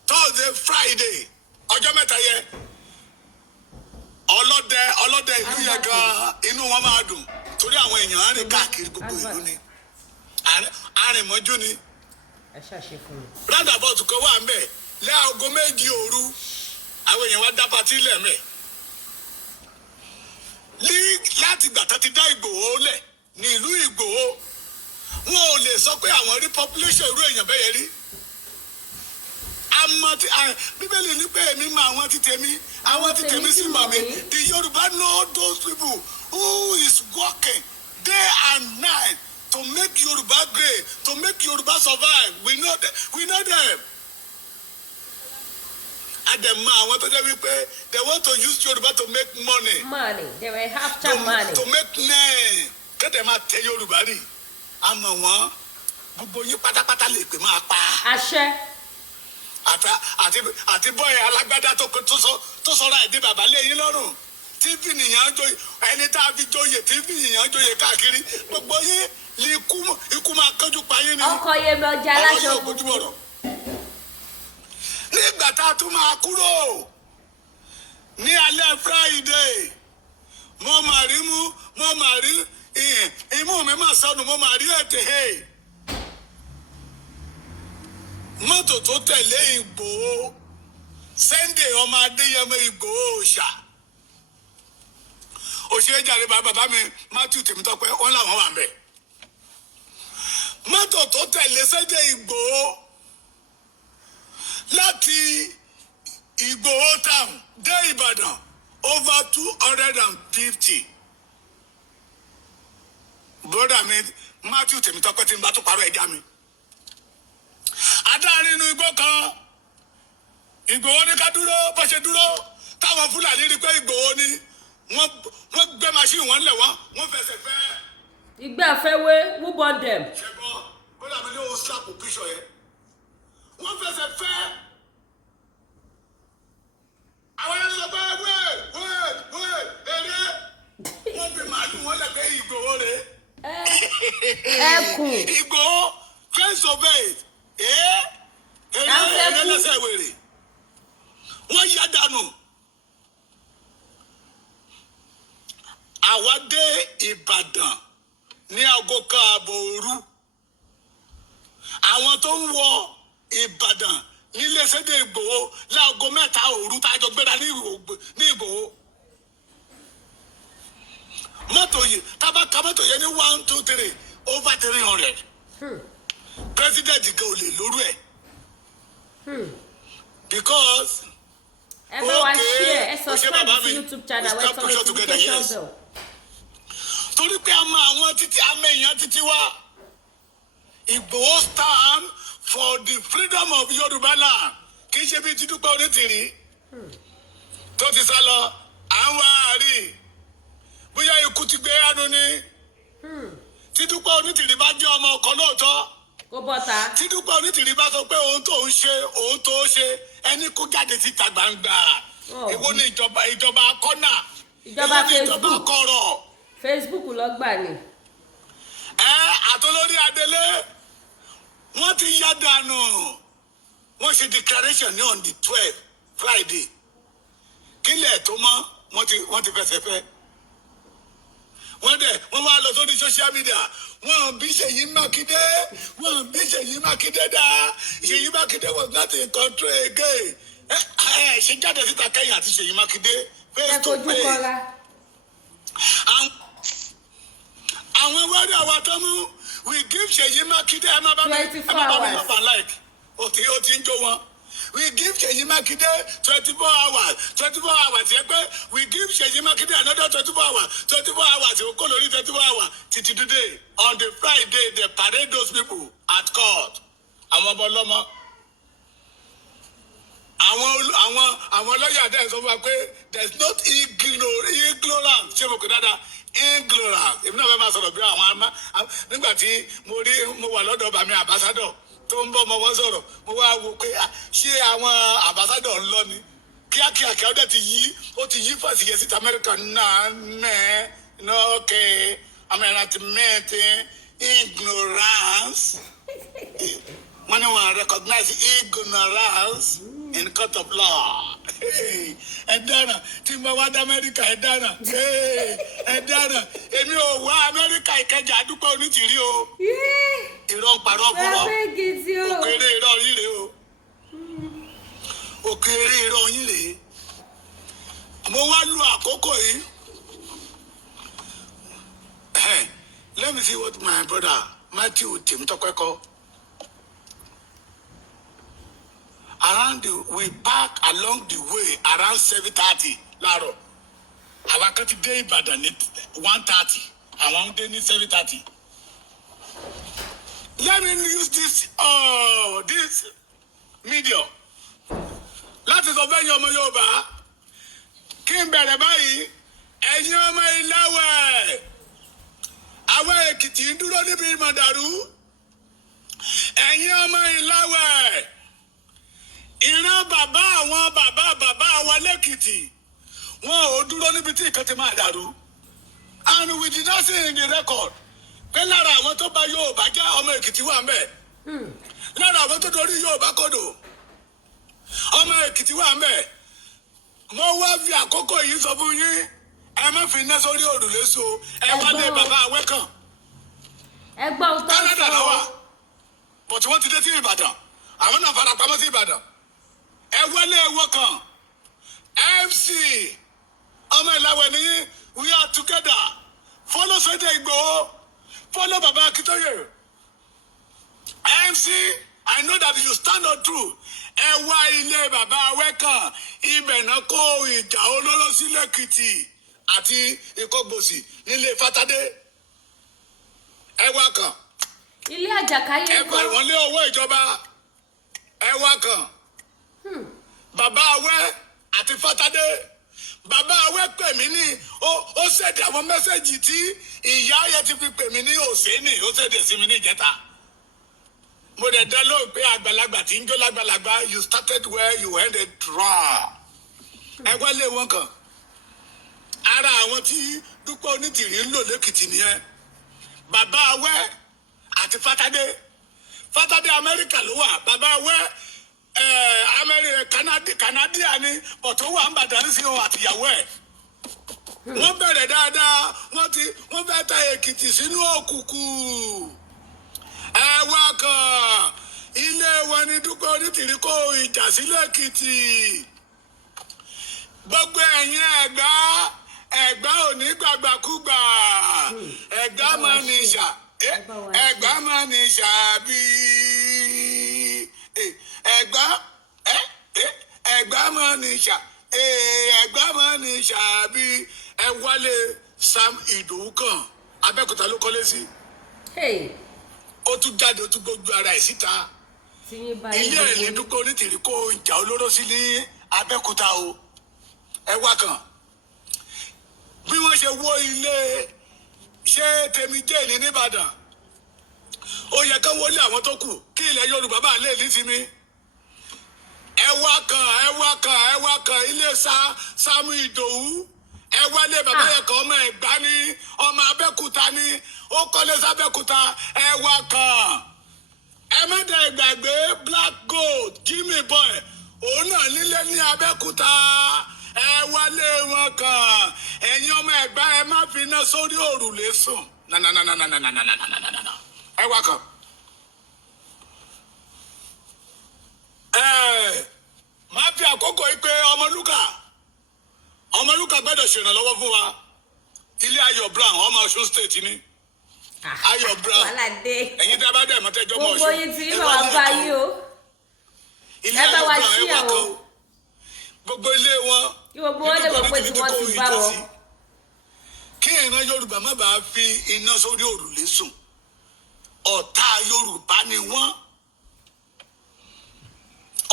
Thursday, Friday. Ọjọ́ mẹ́ta yẹn. Ọlọ́dẹ ìlú yẹn gan inú wọn máa dùn. Torí àwọn èèyàn á rìn káàkiri gbogbo ìlú ni. Arìnmọ́jú ni. Ẹ ṣàṣe fún mi. Roundabout kan wà ńbẹ̀ láago 2 òru àwọn èèyàn wá dá patí lẹ́mẹ̀. Láti gbà ti dá Ìgbòho lẹ̀ ní ìlú Ìgbòho wọn ò lè sọ pé àwọn rí population irú èèyàn bẹ́ẹ̀ yẹn rí. Bíbélì ní pé èmi mọ àwọn títẹ̀mí I want to tell you, mommy, the Yoruba know those people who is working day and night to make Yoruba great, to make Yoruba survive. We know them. We know them. And the man, what they want to use Yoruba to make money. Money. They will have to money. To make name. Get them out tell Yoruba. I'm a one. Gbogbo yín pátápátá lè pè máa pa. Àṣẹ. Àti bọ́ọ̀ alágbádá tó sọ̀rọ̀ ẹ̀dí bàbá lé yín lọ́rùn. TV nìyàn joyè ẹni tá a fi joyè TV nìyàn joyè káàkiri. Gbogbo yín lè ikú máa kánjú pa yín ni. Ọkọ yẹn lọ jẹ aláṣọ gbogbo. Nígbà tá a tún máa kúrò ní alẹ́ Friday, mo mà rí imú mi máa sọnù, mo mà rí ètè hey. Mọ́tò tó tẹ̀lé Ìgbòho Sunday ọmọ Adéyẹmọ Ìgbòho ṣá òṣèré jàre bàbá mi Matthew Tèmítọ́pẹ́ wọn làwọn wà mẹ́. Mọ́tò tó tẹ̀lé Sunday Ìgbòho láti Ìgbòho town dé Ìbàdàn over 250. Brother mi Matthew Tèmítọ́pẹ́ tí n bá tún parọ́ ẹja mi. Adárin inú igbó kan Ìgbòho ní ká dúró bó ṣe dúró táwọn Fúlàní rí pé Ìgbòho ni wọ́n gbé machine wọn lẹ̀ wọ́n fẹsẹ̀ fẹ́. Ìgbẹ́ àfẹ́wé who born them. Ṣẹ́gbọ́n bọ́dà mi ní o slap picture yẹn. Wọ́n fẹsẹ̀ fẹ́. Àwọn yẹn sọ pé wait eré wọ́n fi màálù wọn lẹ̀ pé Ìgbòho rẹ̀. Ẹkùn. Ìgbòho face of it. Eré lẹ́sẹ̀ wèrè. Wọ́n yá dànù. Àwa dé Ìbàdàn ní aago kan àbọ̀ òru. Àwọn tó ń wọ Ìbàdàn nílé Sunday Ìgbòho láago 3 òru tá a jọ gbéra ní Ìgbòho. Mọ́tò yìí tábàkà mọ́tò yẹn ní 1 2 3 over 300. President kan ò lè lóru ẹ̀. Because everyone share subscribe to YouTube channel with notification bell. Torí pé a mọ àwọn títí amẹ̀yàn títí wá. Ìgbòho stand for the freedom of Yoruba land. Kì í ṣe bí Dídúpẹ́ Onítìrí. Tó ti sá lọ, à ń wá àárí. Bóyá ikú ti gbé ẹnu ni. Dídúpẹ́ Onítìrí bá jẹ́ ọmọ ọkọ lóòótọ́. Kó bọ́ta. Dídúpẹ́ Onítìrí bá sọ pé òun tó ṣe ẹni kó jáde síta gbangba. Èwo ni ìjọba kọ́nà. Ìjọba Facebook. Ìjọba kọ̀rọ̀. Facebook ló gbà ni. Àtolórí Adélé wọ́n ti yá dànù. Wọ́n ṣe declaration ní on the 12th Friday. Kílẹ̀ tó mọ́ wọ́n ti fẹsẹ̀ fẹ́. Wọ́n wá lọ sórí social media. Wọ́n bí Ṣèyí Mákindé dá. Ṣèyí Mákindé was not in control again. Ṣe jáde síta kẹ́yìn àti Ṣèyí Mákindé face to face. Àwọn wẹ́rẹ́ àwa tó mú we give Ṣèyí Mákindé ẹ má bá mi lọ́ba like ó ti ń jó wọn. We give Ṣèyí Mákindé 24 hours yẹ pé we give Ṣèyí Mákindé another 24 hours ó kó lórí 24 hours títí today on the Friday they parade those people at court. Àwọn ọmọ ọlọ́mọ àwọn lọ́yà dẹ́ sọ fún wa pé there is not ignorance ṣé mo kò dáadáa ignorance èmi náà fẹ́ máa sọ̀rọ̀ bí àwọn nígbà tí mo wà lọ́dọ̀ bàmí àbásádọ̀ tó ń bọ́ ọmọ wọn sọ̀rọ̀ mo wá wo pé ṣé àwọn àbásádọ̀ ń lọ ni kíákíá ó dẹ̀ ti yí fàṣì yẹn síta Amẹ́ríkà náà okay Amẹ́ríkà ti mẹ́ẹ̀tì ignorance wọ́n ní wọ́n recognize ignorance in court of law. Ẹ dára tí mo wá dá Amẹ́ríkà ẹ dára èmi ò wá Amẹ́ríkà Ìkẹjà Àdúgbò Onítìrí o. Irọ́ ń parọ́ fúnra òkèèrè irọ́ yín rèé o. Òkèèrè irọ́ yín rèé. Mo wá lu àkókò yìí. Let me see what my brother Matthew Tèmítọ́pẹ́ kọ. we park along the way around 7:30 láàárọ̀. Àwa kan ti dé Ìbàdàn ní 1:30. Àwọn ń dé ní 7:30. Let me use this medium láti sọ fẹ́ yín ọmọ Yorùbá kí n bẹ̀rẹ̀ báyìí ẹ̀yin ọmọ Ìláwẹ̀ àwọn Èkìtì ń dúró níbi Mọ̀dàrú ẹ̀yin ọmọ Ìláwẹ̀ ìran bàbá àwọn bàbá wa lẹ́kìtì wọn ò dúró níbi tí nǹkan ti máa dàrú and we did not see in the record pé lára àwọn tó bá Yorùbá jẹ́ ọmọ Èkìtì wà ńbẹ̀ lára àwọn tó dorí Yorùbá kodò ọmọ Èkìtì wà ńbẹ̀ mo wá fi àkókò yìí sọ fún yín ẹ má fi iná sórí òrùlé so ẹ wálé bàbá Awẹ́kàn ẹgbọ́n tó Canada sọ lọ́wọ́ but wọ́n ti dé sí Ìbàdàn àwọn náà fara pamọ́ sí Ìbàdàn ẹ wálé ẹwọ́ kan MC ọmọ Ìláwẹ̀ nìyí we are together follow Sunday Igboho follow Baba Akintoye MC I know that you stand on true ẹ wá ilé bàbá Awẹ́kàn ibẹ̀ náà kó ìjà olóró sí lẹ́kìtì àti Ìkọgbòsì nílé Fátádé ẹ wá kan ilé Àjàkáyé ẹ bá wọn lé ọwọ́ ìjọba ẹ wá kan bàbá Awẹ́ àti Fátádé bàbá Awẹ́ pè mí ní ó ṣẹ̀dẹ̀ àwọn mẹ́sẹ̀gì tí ìyá yẹn ti fi pè mí ní òsèǹnì ó ṣẹ̀dẹ̀ sí mi ní ìjẹta mo dẹ̀ dá lóhùn pé àgbàlagbà tí ń jó lágbàlagbà you started where you ended wrong ẹ wá lé wọn kan ara àwọn tí Dúpẹ́ Onítìrí ń lò lẹ́kìtì nìyẹn bàbá Awẹ́ àti Fátádé Amẹ́ríkà ló wà bàbá Awẹ́ Canada ni ọ̀tọ̀ wà ń bàdàn sí òun àtìyàwó ẹ̀ wọ́n bẹ̀rẹ̀ dáadáa wọ́n fẹ́ ta Èkìtì sínú òkùnkùn ẹ wá kan ilé wọn ni Dúpẹ́ Onítìrí kó ìjà sílẹ̀ Èkìtì gbogbo ẹ̀yin Ẹ̀gbá ò ní gbàgbàkúgbà Ẹ̀gbá máa ní ìṣà Ẹ̀gbá máa ní ìṣà bíi Ẹ̀gbá máa ní ìṣà Ẹ̀gbá máa ní ìṣà bíi ẹ wálé Sam Ìdòwú kan Abẹ́òkúta ló kọ́lé sí ó tún jáde ó tún gbójú ara ẹ̀ síta ilé ẹ̀ ní Dúpẹ́ Onítìrí kó ìjà olóró sí ní Abẹ́òkúta o ẹ wá kan bí wọ́n ṣe wó ilé ṣé tèmi jẹ́ ní Ìbàdàn ó yẹ ká wọlé àwọn tó kù kí ilẹ̀ Yorùbá bá lè nísìmí ẹ wá kan ilé Sámú Ìdòwú ẹ wálé bàbá yẹn kan ọmọ Ẹ̀gbá ní ọmọ Abẹ́òkúta ní ó kọ́lé sábẹ́òkúta ẹ wá kan ẹ má dẹ̀ gbàgbé Black Gold Jimmy Boy òun náà nílé ní Abẹ́òkúta ẹ wálé wọn kan ẹ̀yin ọmọ Ẹ̀gbá ẹ má fi iná sórí òrùlé sùn ẹ wá kan má fi àkókò yìí pé Ọmọlúkà gbọ́dọ̀ ṣèrànlọ́wọ́ fún wa ilé Ayọ̀ Brown ọmọ Ọ̀ṣun state ni Ayọ̀ Brown ẹ̀yin tí a bá dẹ̀ mọ́tẹ́jọ́ mọ́ Ọ̀ṣun gbogbo yìí ti ń wà bá yìí o ilé Ayọ̀ Brown ẹ wá kan o gbogbo ilé wọn kí gbogbo wọn lè mọ̀ pé tí wọ́n ti bá wọn. kí ìran Yorùbá má bàa fi iná sórí òrùlé sùn ọ̀tá Yorùbá ni wọ́n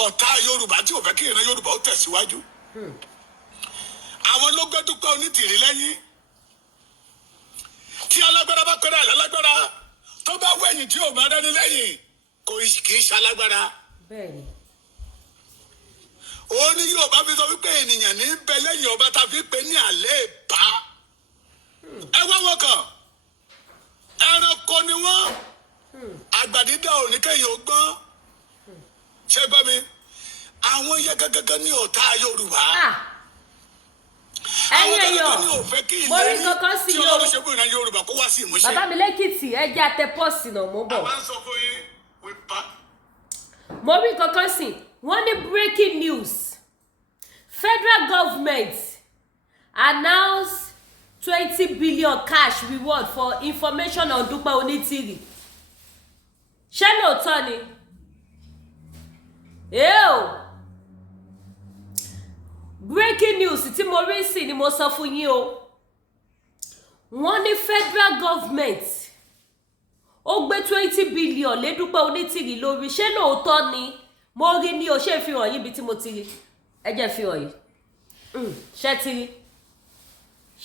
ọ̀tá Yorùbá tí ò fẹ́ kí ìran Yorùbá ó tẹ̀síwájú àwọn ló gbé Dúpẹ́ Onítìrí lẹ́yìn tí alágbára bá pẹ́rẹ́ àlálágbára tó bá wẹ̀yìn tí ò bá dání lẹ́yìn kì í ṣalágbára. ó ní Yorùbá fi sọ wípé ènìyàn ní bẹ lẹ́yìn ọba tá a fi pè ní àléébá ẹ wá wọn kàn ẹranko ni wọ́n àgbàdídá ò ní kẹ́yìn ọgbọ́n ṣé gbọ́ mi àwọn yẹ gẹ́gẹ́ ní ọ̀tá Yorùbá. ẹ̀yin èèyàn mo rí kankan sí yìí o bàbá mi lẹ́kìtì ẹ jẹ́ àtẹ pọ́ọ̀sì náà mo bọ̀ mo rí kankan sí wọ́n ní breaking news federal government announce 20 billion cash reward for information on Dúpẹ́ Onítìrí ṣé lóòótọ́ ni? breaking news tí mo rí sí ni mo sọ fún yín o. Wọ́n ní federal government ó gbé 20 billion lé Dúpẹ́ Onítìrí lórí. Ṣé lóòótọ́ ni? Mo rí ní o ṣe fi hàn yín bí tí mo ti rí. Ẹ jẹ́ fi hàn yín. Ṣé ti rí?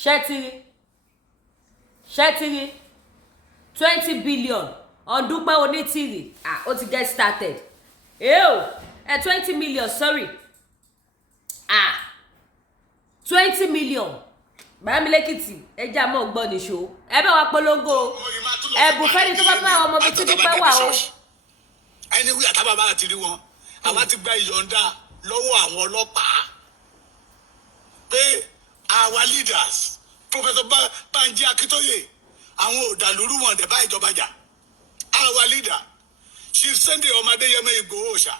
Ṣé ti rí? Ṣé ti rí? 20 billion on Dúpẹ́ Onítìrí. Ó ti get started. 20 million, sorry. 20 million. Bàámi lẹ́kìtì ẹja mọ̀ gbọ́ nìṣó. Ẹ bá wa polongo ẹ̀bùn fẹ́ni tó bá bá ọmọ bíi tí Dúpẹ́ wà o. ẹni wí àtàbà bá ti rí wọn àwa ti gba ìyọ̀ǹda lọ́wọ́ àwọn ọlọ́pàá pé our leaders Professor Banji Akintoye àwọn òdàlúrú wọn dẹ̀ bá ìjọba jà. Our leader Chief Sunday Ọmọdéyẹmọ Ìgbòho Òòṣà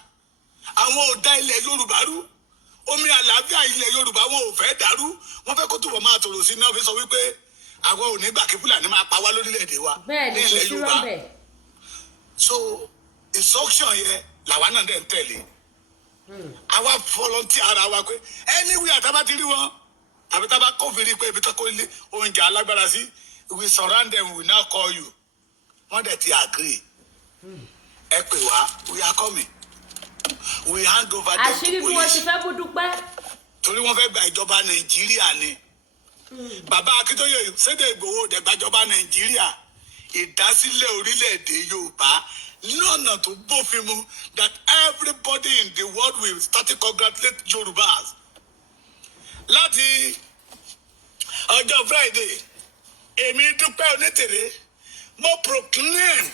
àwọn òdà ilẹ̀ Yorùbá rú. Omi àlàáfíà ilẹ̀ Yorùbá wọn ò fẹ́ dàrú. Wọ́n fẹ́ kó túbọ̀ máa tòrò sí náà fi sọ wípé àwọn ò ní gbà kí Fúlàní máa pa wá lórílẹ̀‐èdè wa ní ilẹ̀ Yorùbá. So instruction yẹn làwa náà dẹ̀ ń tẹ̀lé. Àwa volunteer ara wa pé anywhere àtàbá ti rí wọn àbí tábà kófìrí pé ibi tó kó ilé oúnjẹ alágbára sí we surround them, we now call you. Wọ́n dẹ̀ ti agree. Ẹ pè wá, we are coming. We hand over them to police. Àṣírí bí wọ́n ti fẹ́ bú Dúpẹ́. Torí wọ́n fẹ́ gba ìjọba Nàìjíríà ni. Bàbá Akíntóyè Sunday Ìgbòho dẹ̀ gbàjọba Nàìjíríà. Ìdásílẹ̀ orílẹ̀-èdè Yorùbá lọ́nà tó bófin mu that everybody in the world will start to congratulate Yorùbás. Láti ọjọ́ Friday, èmi Dúpẹ́ Onítìrí, mo proclaim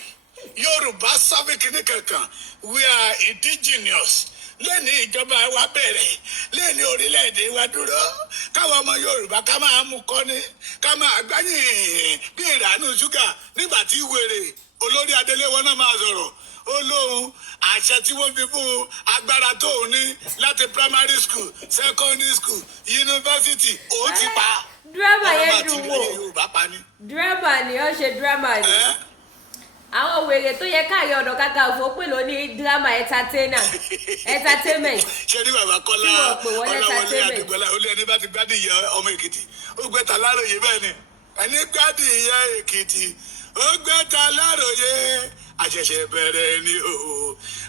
Yorùbá sábẹ́ kìíní kankan we are indigenous. Lẹ́ni ìjọba wa bẹ̀rẹ̀ lẹ́ni orílẹ̀-èdè wa dúró káwọn ọmọ Yorùbá ká máa mú kọ́ni ká máa gbáyìn bí ìrànú ṣúgà nígbà tí wèrè olórí adélé wọn náà máa sọ̀rọ̀ ó lóhun àṣẹ tí wọ́n fi fún agbára tó o ní láti primary school secondary school university ó ti pa. Drama yẹn dùn wò. Drama ni ó ṣe drama ni. Àwọn wèrè tó yẹ Káàárẹ̀ Ọ̀nà Kakanfò pè ló ní drama entertainment. Ṣé ní bàbá Kọ́lá Ọláwọlé Adégbọlá olú ẹni bá ti gbádùn ìyá ọmọ Èkìtì ó gbẹ́ta Láròyé bẹ́ẹ̀ ni ẹni gbádùn ìyá Èkìtì ó gbẹ́ta Láròyé àṣẹ̀ṣẹ̀ bẹ̀rẹ̀ ni o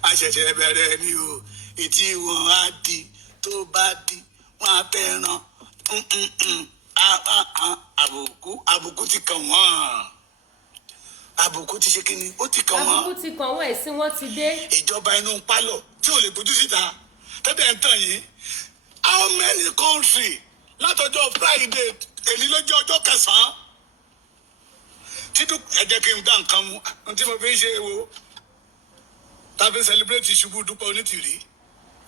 àṣẹ̀ṣẹ̀ bẹ̀rẹ̀ ni o ìtì wọn á di tó bá di wọn á fẹ́ràn àbùkù ti kàn wọ́n. Àbùkù ti ṣe kíni ó ti kàn wọ́n. Àbùkù ti kàn wọ́n ẹ̀sìn wọn ti dé. Ìjọba inú pálọ̀ tí ò lè bójú síta tẹ́tẹ̀ ń tàn yín. How many country látọjọ́ Friday èyí ló jẹ́ ọjọ́ kẹsàn-án. Títú ẹ jẹ́ kí n dá nǹkan mu ohun tí mo fi ń ṣe wo tàbí celebrate ìṣubú Dúpẹ́ Onítìrí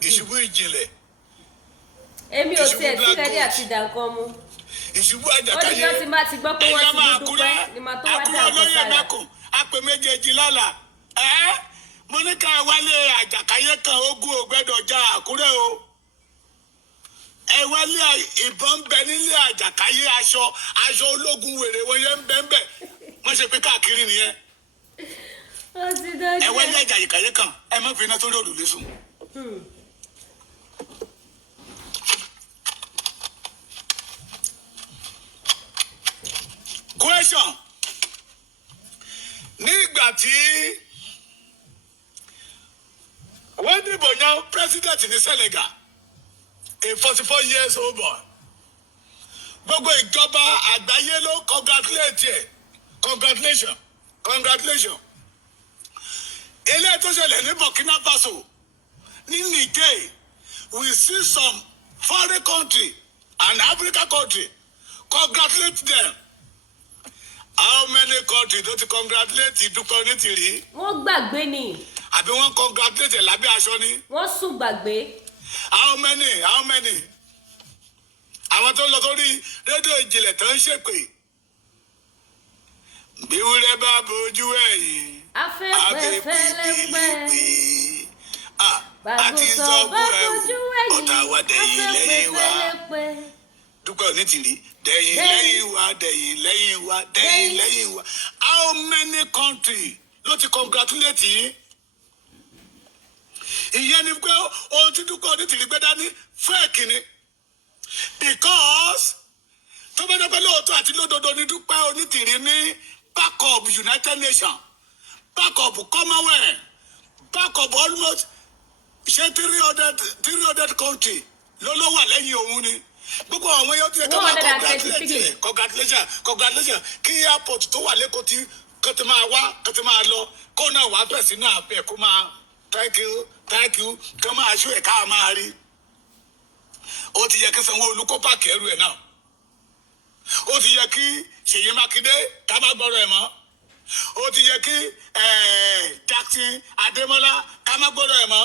ìṣubú ìjìnlẹ̀. Èmi ò tiẹ̀ tí rẹ́dí àti dà nǹkan mu. Ìṣubú àjàkáyé ó ní tí má ti gbọ́ pé wọ́n ti mú Dúpẹ́ ni màá tó wá dà nǹkan sára. Àpè méjèèjì lọ́la mo ní ká wálé àjàkáyé kan ogun ògbẹ́dọ̀ já Àkúrẹ́ o. Ẹ wálé ìbọn bẹ nílé àjàkáyé aṣọ ológun wèrè wọn yẹn ń bẹ ń bẹ wọ́n ṣe pé káàkiri nìyẹn. Ẹ wálé àjàkáyé kan ẹ má fi iná sórí òrùlé sùn. Question. Nígbà tí wọ́n dìbò yan president ní Senegal a 44 years old boy gbogbo ìjọba àgbáyé ló congratulate ẹ̀ congratulation eléyìí tó ṣẹlẹ̀ ní Burkina Faso ní Niger we see some foreign country and African country congratulate them. How many countries don't congratulate Dúpẹ́ Onítìrí? Wọ́n gbàgbé ni. Àbí wọ́n congratulate lábẹ́ aṣọ ni? Wọ́n sùn gbàgbé. How many? Àwọn tó lọ sórí rédíò ìjìnlẹ̀ tó ń ṣèpè. Bí wúrẹ́ bá bojú ẹ̀yìn. Afẹ́fẹ́ fẹ́lẹ́pẹ́. Àti sọ́gbù ẹ̀wù ọ̀tá wa dẹ̀yìn lẹ́yìn wa. Dúpẹ́ Onítìrí dẹ̀yìn lẹ́yìn wa. How many countries ló ti congratulate yín? Ìyẹn ni pé ohun tí Dúpẹ́ Onítìrí gbé dání fake ni. because tó bá dẹ́pẹ́ lóòótọ́ àti lódodo ní Dúpẹ́ Onítìrí ní backup United Nations, backup Commonwealth, backup almost ṣe 300 country ló wà lẹ́yìn òun ni. Gbogbo àwọn yóò ti ẹ̀ka máa congratulation kí airport tó wà lẹ́kọ̀ọ́ tí kò ti máa wá kò ti máa lọ kó náà wá bẹ̀ sínú àpẹ̀ kó máa thank you kó máa ṣó ẹ̀ka máa rí. Ó ti yẹ kí Sanwó-Olú kó pààkì ẹrù ẹ̀ náà. Ó ti yẹ kí Ṣèyí Mákindé ká má gbọ́rọ̀ ẹ̀ mọ́. Ó ti yẹ kí Jackson Adémọ́lá ká má gbọ́rọ̀ ẹ̀ mọ́.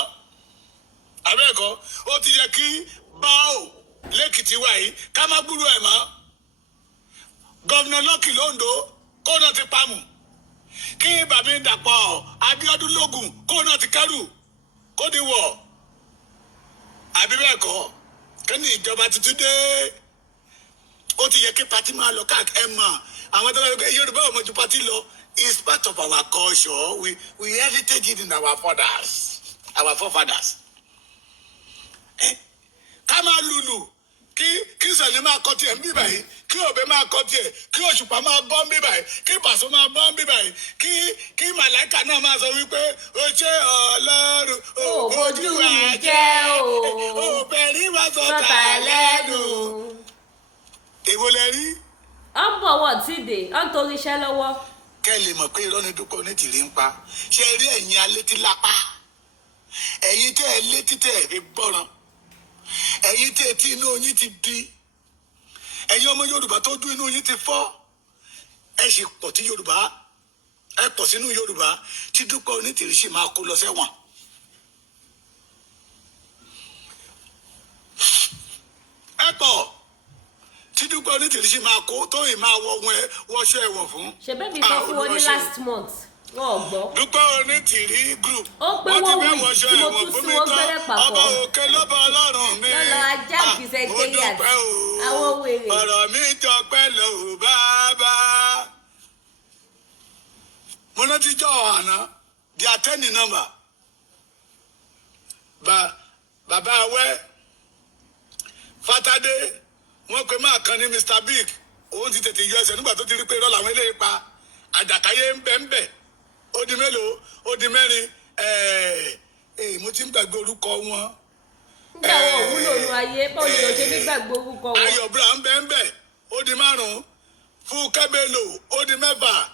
Abẹ́ẹ̀kọ́ ó ti yẹ kí Báò lẹ́kìtì wà yìí ká má gbúrò ẹ̀ mọ́. Gọ́vnà Lọ́kì Lóńdó kó náà ti pamù. Kí Bàmí Dàpọ̀ Abíọ́dún Lógùn kó náà ti kẹ́rù kó di wọ̀. Àbí bẹ́ẹ̀ kọ́ kẹ́ni ìjọba tuntun dé. Ó ti yẹ kí pati máa lọ káàkiri ẹ̀ mọ̀. Àwọn tó bá yẹ kí Yorùbá ọmọ ju pati lọ is part of our culture. We heritage it in our forefathers. Ká máa lùlù kí Sàní máa kọ tiẹ̀ ń bí báyìí, kí Òbé máa kọ tiẹ̀, kí Òṣùpá máa bọ́ ń bí báyìí, kí Pàṣọ máa bọ́ ń bí báyìí, kí Màláìkà náà máa sọ wípé ó ṣe Ọlọ́run òbójú wa jẹ́ òbẹ̀rí wa sọ̀tà lẹ́nu. Èwo lẹ rí? Ó ń bọ̀ wọ́n tí dé, ó ń torí iṣẹ́ lọ́wọ́. Kẹ́ lè mọ̀ pé irọ́ ni Dúpẹ́ Onítìrí ń pa. Ṣé ẹ rí ẹ̀yin alétí lápá? Ẹ̀yin tẹ́ ẹ létí tẹ́ ẹ fi gbọ́ràn. Ẹ̀yin tí etí inú yín ti di, ẹ̀yin ọmọ Yorùbá tó dún inú yín ti fọ́, ẹ sì pọ̀ tí Yorùbá, ẹ pọ̀ sínú Yorùbá tí Dúpẹ́ Onítìrí sì máa kó lọ sẹ́wọ̀n. Ẹ pọ̀ tí Dúpẹ́ Onítìrí sì máa kó tó yìí máa wọṣọ ẹ̀wọ̀n fún. Ṣèbẹ́ mi sọ fún wọn ní last month. Wọ́n ò gbọ́. Dúpẹ́ Onítìrí group. Ó pé wọ́n wí tí mo tún sí wọn gbẹ́rẹ́ papọ̀. Ọba òkè lọ́ba Ọlọ́run mi. Lọ́lọ́ ajá kìsẹ̀ kéyà àwọn wèrè. Ọ̀rọ̀ mi jọpẹ́ lọ ò bàbá. Mo rántí jọ àná di àtẹ́nì nọ́mbà. Bàbá awẹ́ Fátádé wọ́n pe máa kan ní Mr Big. Òun ti tètè yọ ẹsẹ̀ nígbà tó ti rí pé irọ́ làwọn eléyìí pa. Àjàkáyé ń bẹ. Ó di mélòó? Ó di mẹ́rin. Mo ti ń gbàgbé orúkọ wọn. Nígbà wọn ò wúlò nu ayé báwo ni o ṣe ní gbàgbé orúkọ wọn. Ayọ̀ Brown bẹ́ẹ̀ ó di 5. Fúnkẹ́ Bello ó di 6.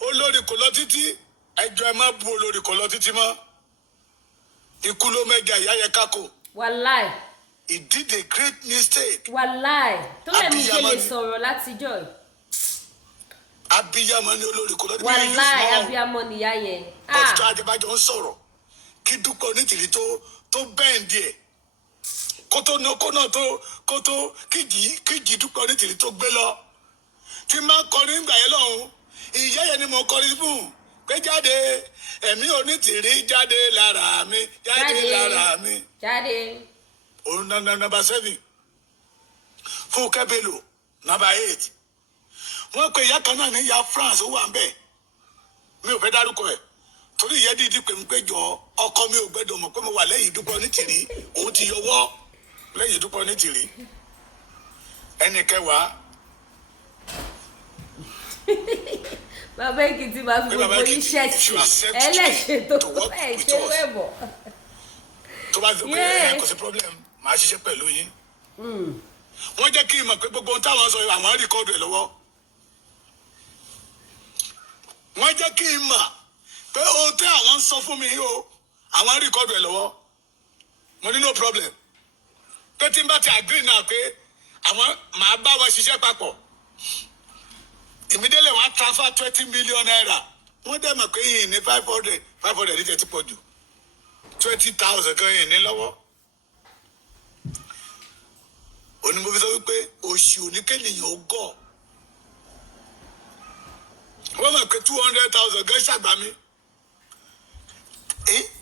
Olórí kò lọ títí. Ẹjọ́ ẹ má bu olórí kò lọ títí mọ́. Ikú ló mẹ́ga ìyá yẹ kákò. Wàláì. He did a great mistake. Wàláì. Tó lè mi ṣe lè sọ̀rọ̀ látijọ́ yìí. Abiyamọ ni olórí kò lọ títí. Wàláì abiyamọ nìyá yẹn. Ọ̀tún Adébájọ́ ń sọ̀rọ̀ kí Dúpẹ́ Onítìrí tó bẹ́ẹ̀ndì ẹ̀ kó tó kíjì Dúpẹ́ Onítìrí tó gbé lọ. Tí máa kọrin nígbà yẹn lọ́hùn, ìyá yẹn ni mo kọrin fún pé jáde ẹ̀mí Onítìrí jáde lára mi jáde lára mi. Jáde. Òun number 7. Fúnkẹ́ Bello number 8. Wọ́n pe ìyá kan náà ní ìyá France ó wà ń bẹ̀. Mi ò fẹ́ dárúkọ ẹ̀. Torí ìyẹn dìídì pé mi pé jọ ọkọ mi ò gbẹ́dọ̀ mọ̀ pé mo wà lẹ́yìn Dúpẹ́ Onítìrí. Òun ti yọwọ́ lẹ́yìn Dúpẹ́ Onítìrí. Ẹni kẹwàá. Bàbá Èkìtì máa fi gbogbo yín ṣẹ́ẹ̀tì ẹlẹ́ṣẹ̀ tó ẹ̀ ṣe wẹ̀bọ̀. Tó bá sọ pé kò sí problem màá ṣiṣẹ́ pẹ̀lú yín. Wọ́n jẹ́ kí n mọ̀ pé gbogbo ohun táwọn sọ àwọn rìkọ́dù ẹ̀ lọ́wọ́. Wọ́n jẹ́ kí n mọ̀ pé ohun tí àwọn ń sọ fún mi o àwọn rìkọ́dù ẹ̀ lọ́wọ́. Mo ní no problem. Pé tí n bá ti agree náà pé àwọn màá bá wọn ṣiṣẹ́ papọ̀. Immediately wọ́n transfer 20 million naira. Wọ́n dẹ̀ mọ̀ pé yìí ní 500 ní tẹ̀tí pọ̀ jù. 20,000 kan yìí ní lọ́wọ́. Òní mo fi sọ wípé òṣì oníkènìyàn ó gọ̀. Wọ́n mọ̀ pé 200,000 gẹ́ ṣàgbá mi.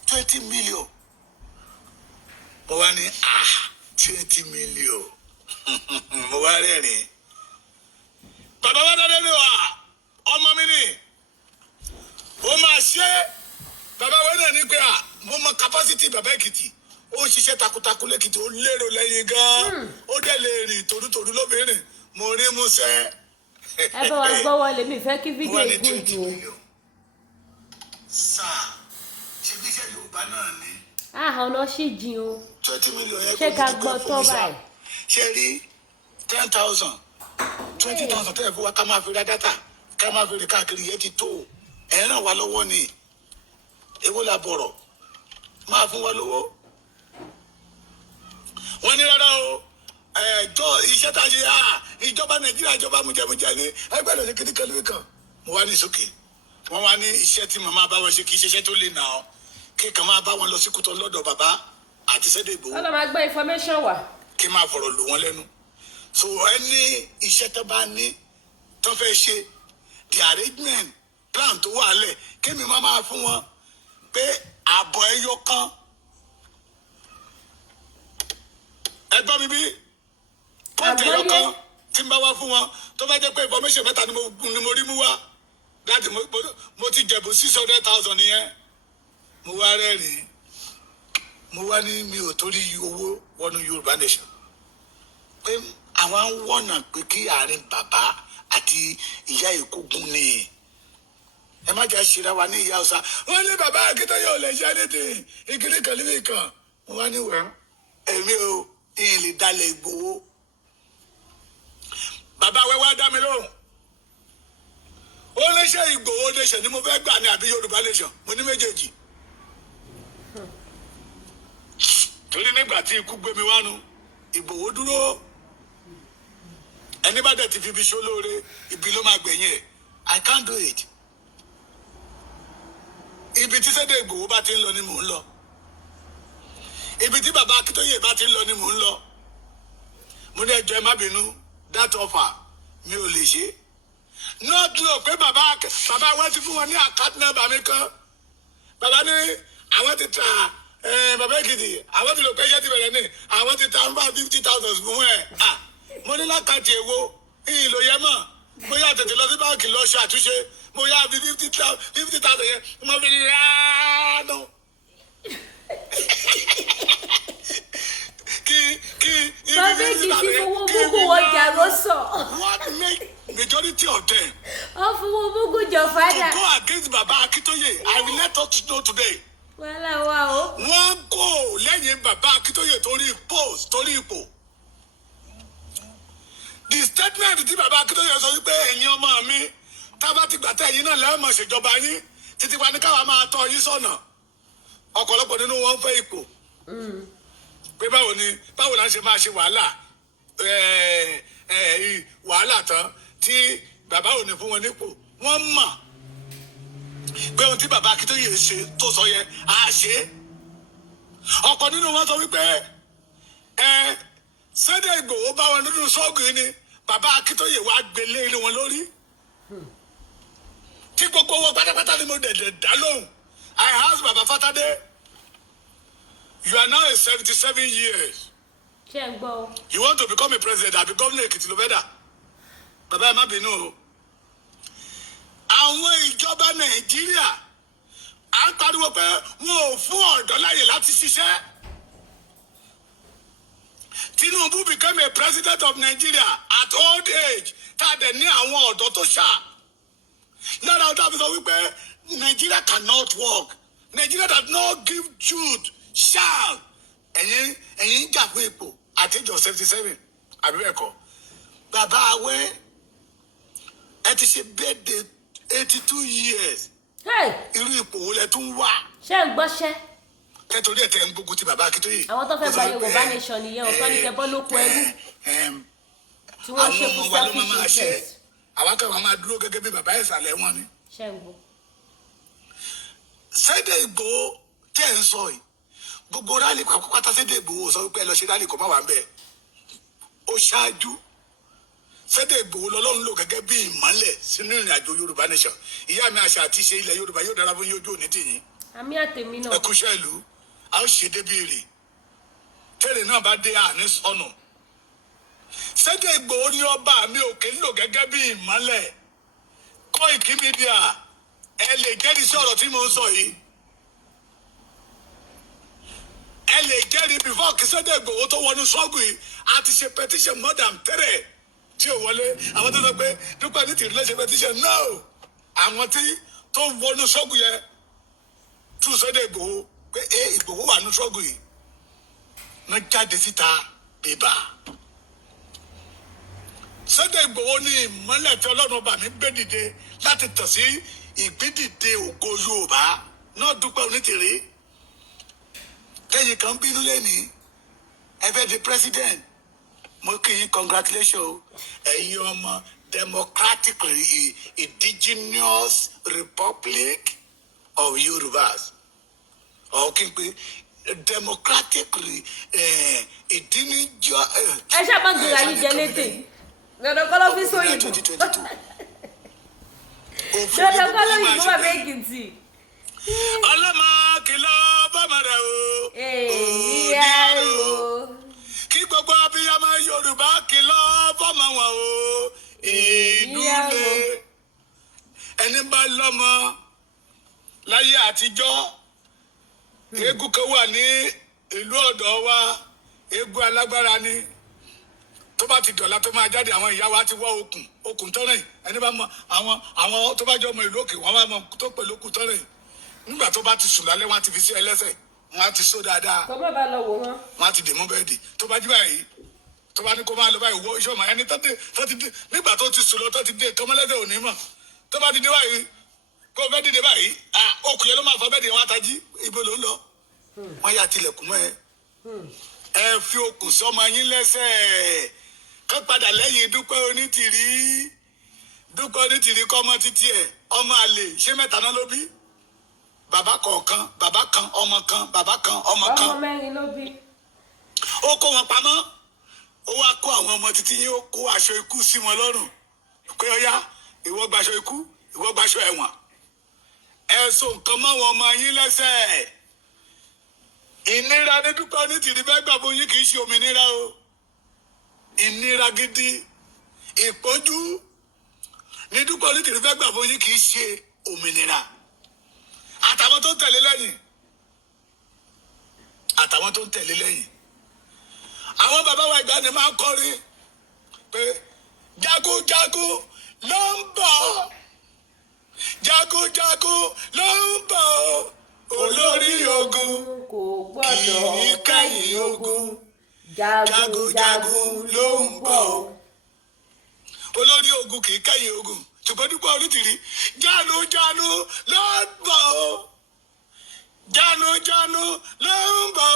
20 million. Mo wá ní 20 million. Mo wá rẹ́rìn. Bàbá wa dáadé ni wà ọmọ mi ni. Ó máa ṣe bàbá wa náà ní pé mo mọ capacity bàbá Èkìtì. ó ṣiṣẹ́ takuntakun lẹ́kìtì ó lérò lẹ́yìn gan-an ó dẹ̀ lè rìn tòrútòrú lóbìnrin mo rí músẹ́. ẹ bá wa gbọ́wọ́ lèmi fẹ́ kí fídíò ìgùn jù o. sáà ṣe bí iṣẹ́ Yorùbá náà ni. ọ̀nà ṣì jìn o. 20 million yẹn ṣé ká gbọ́ tó báyìí. ṣe rí 10,000 20,000 tẹ́lẹ̀ fún wa ká máa fi ra dátà ká máa fi rí káàkiri yẹn ti tó ẹ̀ ràn wá lọ́wọ́ ni èwo la bọ̀rọ̀ máa fún wa lówó. wọ́n ní rárá o ẹ̀jọ́ iṣẹ́ tá a ṣe ìjọba Nàìjíríà ìjọba mujẹmujẹ ní ẹgbẹ́ lónìí kìíní kẹlẹ́ kan mo wá ní sókè wọ́n wá ní iṣẹ́ tí màmá bá wọn ṣe kì í ṣiṣẹ́ tó lè nà ọ́ kí kàn máa bá wọn lọ sí Kútọ́ lọ́dọ̀ bàbá àti Sunday Igboho. ọlọ́mọ agbẹ́ information wà. kí máa fọ̀rọ̀ lù wọ́n lẹ́nu so ẹni iṣẹ́ tó bá ní tó fẹ́ ṣe the arrangement plan tó wà lẹ̀ kí mi máa fún wọn pé àbọ̀ ẹyọ kan ẹgbọ́n mi bí pọ́ǹtì ẹyọ kan tí n bá wá fún wọn tó bá jẹ́ pé information mẹ́ta ni mo rí mú wá dáàdì mo ti jẹ̀bù 600,000 nìyẹn mo wá rẹ́rìn-ín mo wá ní mi ò torí owó wọnú Yorùbá nation pé àwọn ń wọ̀nà pé kí àárín bàbá àti ìyá ìkógun ni ẹ má jà ṣe ra wa ní ìyá ọ̀sà wọn ní bàbá Akíntayé ò lè ṣe anything ìkíní kan níbi kan mo wá ní wẹ̀ èmi ò ìyìn lè dalẹ̀ Ìgbòho bàbá wẹ́wẹ́ dá mi lóhùn ó léṣe Ìgbòho nation ni mo fẹ́ gbà ní àbí Yorùbá nation mo ní méjèèjì torí nígbà tí ikú gbé mi wánu Ìgbòho dúró ẹni bá dẹ̀ ti fi ibi ṣó lóore ibi ló máa gbẹ̀yìn ẹ̀ I can't do it ibi tí Sunday Igboho bá ti ń lọ ni mò ń lọ ibi tí bàbá Akíntóyè bá ti ń lọ ni mò ń lọ mo ní ẹjọ́ ẹ má bínú that offer mi ò lè ṣe not lo pé bàbá wa ti fún wọn ní account number mi kan bàbá ní àwọn ti ta bàbá Èkìtì àwọn ti lò pé iṣẹ́ ti bẹ̀rẹ̀ ní àwọn ti ta ń bá 50,000 fún ẹ̀ mo ní lákàtì èwo ìyìn ló yẹ mọ̀ mo yà tètè lọ sí báńkì lọ ṣe àtúnṣe mo yà bí 50,000 yẹn mo fi ránù. bàbá Èkìtì fowó gbogbo ọjà ló sọ. what make majority of them. ó fowó gbogbo jọ fada. to go against bàbá Akíntóyè I will let us know today. wàhálà wa o. wọ́n kò lẹ́yìn bàbá Akíntóyè torí ipò. The statement tí bàbá Akíntóyè sọ wípé ẹ̀yin ọmọ mi tábà ti gbà tẹ̀ ẹ̀yin náà lẹ́ẹ̀mọ̀ ṣèjọba yín títí wa ní káwa máa tọ́ yín sọ̀nà ọ̀pọ̀lọpọ̀ nínú wọn fẹ́ ipò pé báwo la ṣe máa ṣe wàhálà tán tí bàbá ò ní fún wọn nípò wọ́n mọ̀ pé ohun tí bàbá Akíntóyè ṣe tó sọ yẹn á ṣe ọ̀pọ̀ nínú wọn sọ wípé Sunday Igboho bá wọn nínú ṣọ́ọ̀gù yìí ni bàbá Akíntóyè wá gbélé ilé wọn lórí tí gbogbo wọn pátápátá ni mo dẹ̀dẹ̀ dá lóhùn I ask Baba Fatade you are now 77 years ṣé ń gbọ́ o. you want to become a president àbí gómìnà Èkìtì ló fẹ́ dà bàbá ẹ má bínú o àwọn ìjọba Nàìjíríà à ń pariwo pé wọn ò fún ọ̀dọ́ láyè láti ṣiṣẹ́. Tinubu became a president of Nigeria at old age tá a dẹ̀ ní àwọn ọ̀dọ́ tó ṣá lára ọ̀dọ́ àfi sọ wípé Nigeria cannot work Nigeria does not give youth shall ẹ̀yin jà fún ipò at age of 77 àbí bẹ́ẹ̀ kọ́ bàbá awẹ́ ẹ ti ṣe birthday 82 years irú ipò wo lẹ tún wà. ṣé ń gbọ́ṣẹ́. kẹtòrí ẹ̀ tẹ́ ń gbógun ti bàbá Akíntóyè. àwọn tó fẹ́ gba Yorùbá nation nìyẹn ọ̀tọ́ ní kẹbọ́ ló kọ ẹrú tí wọ́n ṣe fún selfish interest. àwọn kan máa dúró gẹ́gẹ́ bí bàbá ìsàlẹ̀ wọn ni. ṣé ń gbọ́. Sunday Igboho tẹ́ ń sọ yìí gbogbo rálì pátá Sunday Igboho sọ wípé ẹ lọ ṣe rálì kò má wà ń bẹ̀ ó ṣáájú Sunday Igboho lọ́lọ́run lò gẹ́gẹ́ bí ìmọ́lẹ̀ sínú ìrìn àjò Yorùbá nation ìyá mi àṣà àti ìṣe ilẹ̀ Yorùbá yóò dára fún yóò jó òní tìyín. àmì àtẹ̀mí náà. ẹ kúṣẹ́ ìlú a ó ṣe débi èrè tẹ́lẹ̀ náà bá dé àní sọnù Sunday Igboho ní ọba mi òkè ń lò gẹ́gẹ́ bí ìmọ́lẹ̀ Koiki Media ẹ lè jẹ́rìí sí ọ̀rọ̀ tí mo ń sọ yìí ẹ lè jẹ́rìí before kí Sunday Igboho tó wọnú ṣọ́ọ̀gù yìí a ti ṣe petition more than 3 tí ò wọlé. Àwọn tó sọ pé Gbogbo Onitiri ló ṣe petition no àwọn tí tó wọnú ṣọ́ọ̀gù yẹn tú Sunday Igboho pé Igboho wà ní ṣọ́ọ̀gù yìí wọ́n jáde síta bèbà. Sunday Igboho ní ìmọ́lẹ̀ tí Ọlọ́run ọba mi gbé dìde láti tàn sí ìgbédìde ògo Yorùbá náà. Dúpẹ́ Onítìrí kẹ́yìn kan bínú lẹ́ni ẹ fẹ́ di president mo kí yín congratulations ẹ̀yin ọmọ Democratic Indigenous Republic of Yorubas ọ̀ kí n pé Democratic ìdíníjọ. ẹ ṣáà máa gbéra yín jẹ létè dandan kọ́ ló fi sóyìnbó dandan kọ́ ló yìnbó bàbá Èkìtì. Ọlọ́mọ kìlọ̀ bọ́mọ rẹ̀ o. èyí á o. Kí gbogbo abiyamọ Yorùbá kìlọ̀ bọ́mọ wọn o. Ìdúlé ẹni bá lọ́mọ láyé àtijọ́ eégún kan wà ní ìlú ọ̀dọ̀ wa eégún alágbára ni tó bá ti dọ̀la tó máa jáde àwọn ìyá wa ti wọ́ okùn tọ́rìn ẹni bá mọ àwọn tó bá jọ ọmọ ìlú òkè wọn bá mọ tó pẹ̀lú okùn tọ́rìn nígbà tó bá ti sùn lálẹ́ wọn á ti fi sí ẹlẹ́sẹ̀ wọn á ti só dáadáa. tó bá bá lọ wò wọn. wọn á ti dè mọ́ bẹ́ẹ̀dì tó bá jí báyìí tó bá ní kó máa lọ báyìí wọ iṣẹ́ ọmọ ẹni tó ti dé nígbà tó ti sùn lọ tó ti dé kọ́mọ́lẹ́sẹ̀ òní mọ̀ tó bá ti dé báyìí kó o fẹ́ dìde báyìí okùn yẹn ló máa fọ bẹ́ẹ̀dì wọn àtàjí ibo ló ń lọ. wọn yà tilẹ̀kùn mọ́ ẹ fi okùn sọmọ yín lẹ́sẹ̀ kọ́ padà lẹ́yìn Dúpẹ́ Onítìrí Dúpẹ́ Onítìrí kọ́ ọmọ títí ẹ̀ ọmọ àlè ṣé mẹ́ta náà ló bí bàbá kọ̀ọ̀kan bàbá kan ọmọ kan bàbá kan ọmọ kan ọmọ mẹ́rin ló bí. ó kó wọn pamọ́ ó wá kó àwọn ọmọ títí yín ó kó aṣọ ikú sí wọn lọ́rùn pé ọyá ìwọ gbaṣọ ikú ìwọ gbaṣọ ẹ̀wọ̀n ẹ so nǹkan mọ́ wọn ọmọ yín lẹ́sẹ̀. Ìnira ní Dúpẹ́ Onítìrí fẹ́ gbà fún yín kì í ṣe òmìnira o ìnira gidi ìpọ́njú ní Dúpẹ́ Onítìrí fẹ́ gbà fún yín kì í ṣe òmìnira àtàwọn tó ń tẹ̀lé lẹ́yìn àwọn bàbá wa ìgbà ni máa ń kọrin pé jagunjagun ló ń bọ̀ jagunjagun ló ń bọ̀ olórí ogun kò gbọ́dọ̀ kì í kẹ́yìn ogun jagunjagun ló ń bọ̀ olórí ogun kì í kẹ́yìn ogun ṣùgbọ́n Dúpẹ́ Onítìrí jánu ló ń bọ̀ jánu ló ń bọ̀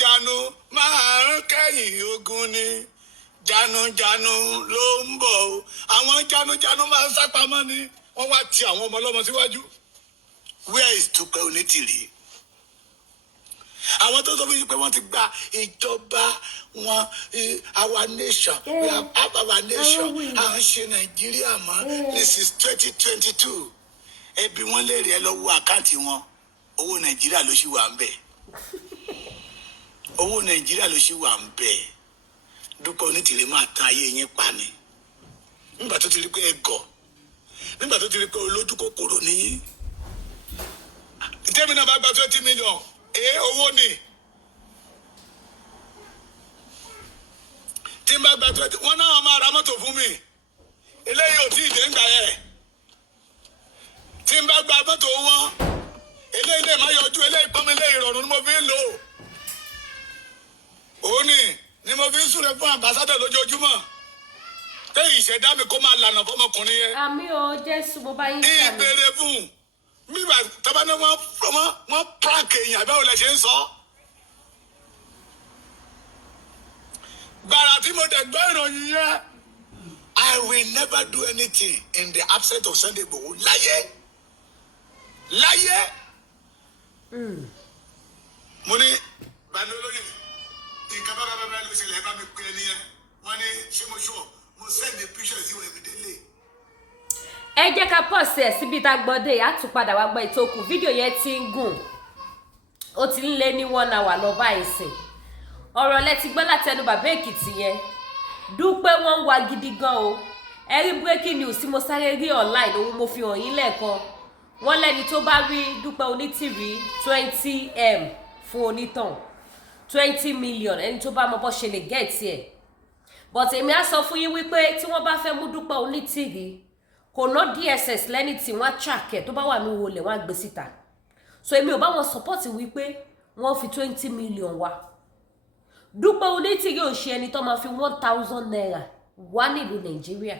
jánu máa ń kẹ́yìn ogun ni jánu ló ń bọ̀ àwọn jánu máa ń sápamọ́ ni wọ́n wá ti àwọn ọmọ ọlọ́mọ síwájú. Where is Dúpẹ́ Onítìrí? Àwọn tó sọ fún yín pé wọ́n ti gba ìjọba wọn our nation we have our nation à ń ṣe Nàìjíríà mọ́ this is 2022 ẹbí wọn lè rí ẹ lọ wo àkáǹtì wọn owó Nàìjíríà ló ṣì wà ń bẹ̀ owó Nàìjíríà ló ṣì wà ń bẹ̀ Dúpẹ́ Onítìrí máa tan ayé yín pa ni nígbà tó ti rí pé ẹ gọ̀ nígbà tó ti rí pé olójú kòkòrò nìyí. Tẹ́mi náà bá gba 20 million owó ni tí n bá gba 20 wọn náà máa ra mọ́tò fún mi eléyìí ò tí ì dé ń gbà yẹ tí n bá gba mọ́tò wọn eléyìí lè má yọjú eléyìí pọ́nmi eléyìí rọrùn ni mo fi ń lò òun ni mo fi ń súre fún ambassador lójoojúmọ́ pé ìṣẹ̀dá mi kó máa lànà fọmọkùnrin yẹn. àmì o Jésù bó bá yín sàmì. ìbéèrè fún bíbá tọ́ba ní wọ́n prank èèyàn àbẹ́wò lẹ ṣe ń sọ. gbàrà tí mo dẹ̀ gbọ́ ìròyìn yẹn I will never do anything in the absence of Sunday Igboho láyé mo ní bani olóyè nǹkan bá ló ṣẹlẹ̀ bá mi pè é nìyẹn wọ́n ní ṣé mo ṣọ́ mo send the pictures sí wẹ̀mí délé. ẹ jẹ́ ká pọ̀ sí ẹ̀ síbi tá a gbọ́dé á tún padà wá gbọ́ ìtókù fídíò yẹn ti ń gùn ó ti ń lé ní 1 hour lọ báyìí sìn ọ̀rọ̀ lẹ ti gbọ́ látẹnu bàbá Èkìtì yẹn Dúpẹ́ wọ́n ń wá gidi gan o ẹ rí breaking news tí mo sáré rí online òun mo fi hàn yín lẹ́ẹ̀kan wọ́n lẹ́ni tó bá rí Dúpẹ́ Onítìrí 20M fún onítàn 20 million ẹni tó bá mọ bó ṣe lè gẹ̀ẹ́tì ẹ̀. But èmi á sọ fún yín wípé tí wọ́n bá fẹ́ mú Dúpẹ́ Onítìrí kò ná DSS lẹ́ni tí wọ́n á track ẹ̀ tó bá wà ní olè wọ́n á gbé síta. So èmi ò bá wọn support wípé wọ́n fi 20 million wá. Dúpẹ́ Onítìrí ò ṣe ẹni tó máa fi 1,000 naira wá nílùú Nàìjíríà.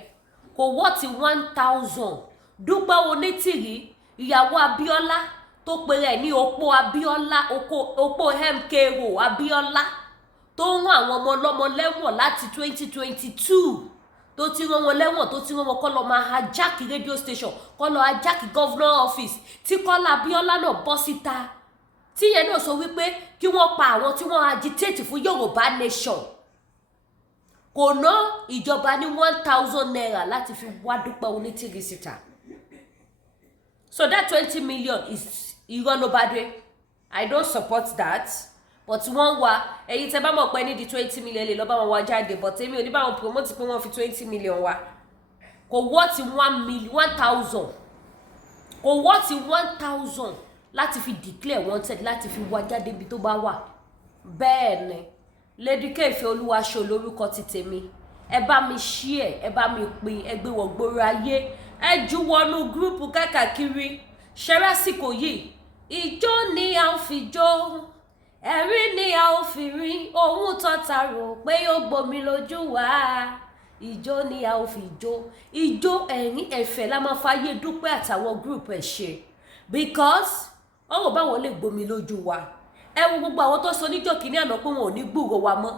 Kò wọ́ ti 1,000. Dúpẹ́ Onítìrí ìyàwó Abíọ́lá tó pèrè ní opó Abíọ́lá opó MKO Abíọ́lá tó ń rán àwọn ọmọ ọlọ́mọ lẹ́wọ̀n láti 2022 tó ti rán wọn lẹ́wọ̀n tó ti rán wọn kọ́ lọ máa hijack radio station kọ́ lọ hijack governor office tí Kọ́lá Abíọ́lá náà bọ́ síta tí yẹn náà sọ wípé kí wọ́n pa àwọn tí wọ́n agitate fún Yorùbá nation. Kò ná ìjọba ní 1,000 naira láti fi wá Dúpẹ́ Onítìrí síta. So that 20 million is irọ́ ló bá dé. I don't support that. But wọ́n wá ẹ̀yin tẹ́ bá mọ̀ pé ní di 20 million lè lọ bá wọn wá jáde but èmi ò ní bá wọn promote pé wọ́n fi 20 million wá. Kò wọ́ ti 1,000. Kò wọ́ ti 1,000 láti fi declare wanted láti fi wá jáde ibi tó bá wà. Bẹ́ẹ̀ ni Lady K Ìfẹ́olúwaṣọ lórúkọ ti tèmi. Ẹ bá mi share, ẹ bá mi pín, ẹ gbé wọ gbòòrò ayé. Ẹ ju wọnú gúrúùpù káàkiri. Ṣẹ́rásìkò yìí ìjó ni a ó fi jó. Ẹ̀rí ni a ó fi rí ohun tọ́ta rò pé ó gbomi lójú wa. Ìjó ni a ó fi jó. Ìjó ẹ̀rín ẹ̀fẹ̀ la máa fàyè Dúpẹ́ àtàwọn group ẹ̀ ṣe. Because ọ̀rọ̀ báwọn lè gbomi lójú wa. Ẹ wo gbogbo àwọn tó sọ níjọ́ kìíní àná pé wọn ò ní gbúrò wa mọ́.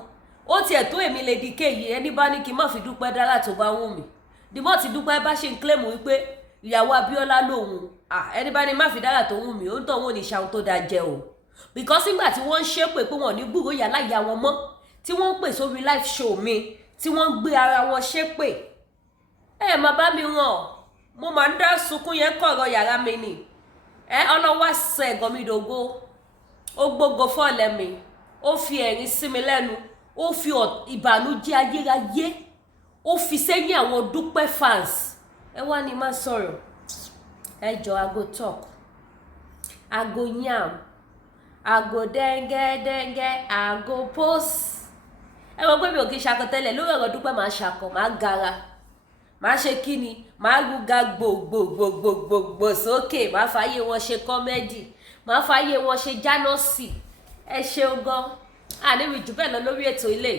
Ó tiẹ̀ tó èmi Lady K yìí ẹni bá ní kí n má fi Dúpẹ́ dára tó bá wù mí. Dìmọ́ tí Dúpẹ́ bá ṣe ń claim wípé ìyàwó Abíọ́lá lòun. Ẹni bá ní má fi dára tó wù mí ó ń tọ́ wọn ò ní ṣàwọn tó dáa jẹ o. Because nígbà tí wọ́n ń ṣépè pé wọn ò ní gbúrò yàrá ìyá wọn mọ́ tí wọ́n ń pè sórí live show mi tí wọ́n ń gbé ara wọn ṣépè. Má bá mi ràn mo máa ń dá sunkún yẹn kọ̀rọ̀ yàrá mi ni. Ọlọ́wọ́ sẹ ẹ̀gàn mi dògo ó gbógo fọ́ọ̀lẹ́ mi ó fi ẹ̀rín sí mi lẹ́nu ó fi ìbànújẹ́ ayérayé ó fi sẹ́yìn àwọn Dúpẹ́ fans. Ẹ wá ní má sọ̀rọ̀ ẹ jọ ago talk ago yam ago dẹ́ngẹ́dẹ́ngẹ́ ago post. Ẹ wọ́n pé mi ò kí ṣakọ tẹ́lẹ̀ lórí ọ̀rọ̀ Dúpẹ́ máa ṣakọ máa gara máa ṣe kí ni máa rúga gbogbogbò sókè máa fàyè wọn ṣe kọ́mẹ́dì máa fàyè wọn ṣe jánọ́sì. Ẹ ṣeun gan àníbi jù bẹ́ẹ̀ lọ lórí ètò ilé.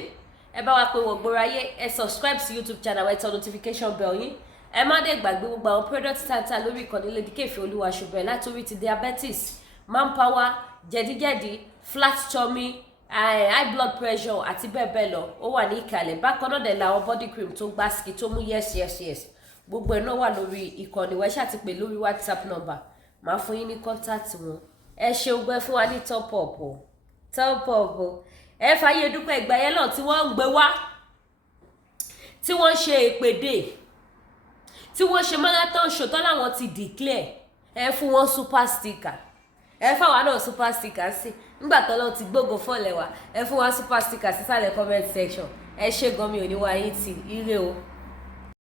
Ẹ bá wa pé wọ́n gbòòrò ayé ẹ subscribe sí YouTube channel ẹ tọ notification bell yín. Ẹ má dé gbàgbé gbogbo àwọn product tanta lórí ìkànnì Lady K Ìfẹ́olúwaṣọ bẹ̀rẹ̀ látòrí ti diabetes manpower jẹ̀díjẹ̀dí flat tummy high blood pressure àti bẹ́ẹ̀ bẹ́ẹ̀ lọ ó wà ní ìkàlẹ̀. Bákan náà dẹ̀ làwọn body cream tó gbásíkì tó mú yes gbogbo ẹ̀ náà wà lórí ìkànnì wẹ́ ṣáà pè lórí WhatsApp number máa fún yín ní contact wọn. Ẹ ṣeun gbẹ fún wa ní top up o. Ẹ fàyè Dúpẹ́ ìgbà yẹn náà tí wọ́n ń gbé wá tí wọ́n ṣe ìpèdè tí wọ́n ṣe marathon show tán láwọn ti declare ẹ fún wọn super sticker. Ẹ fáwa náà super sticker sí nígbà tó lọ ti gbógo fọ́ọ̀lẹ̀ wa ẹ fún wa super sticker sísàlẹ̀ comment section. Ẹ ṣé gan mi ò ní wá yín tì ire o.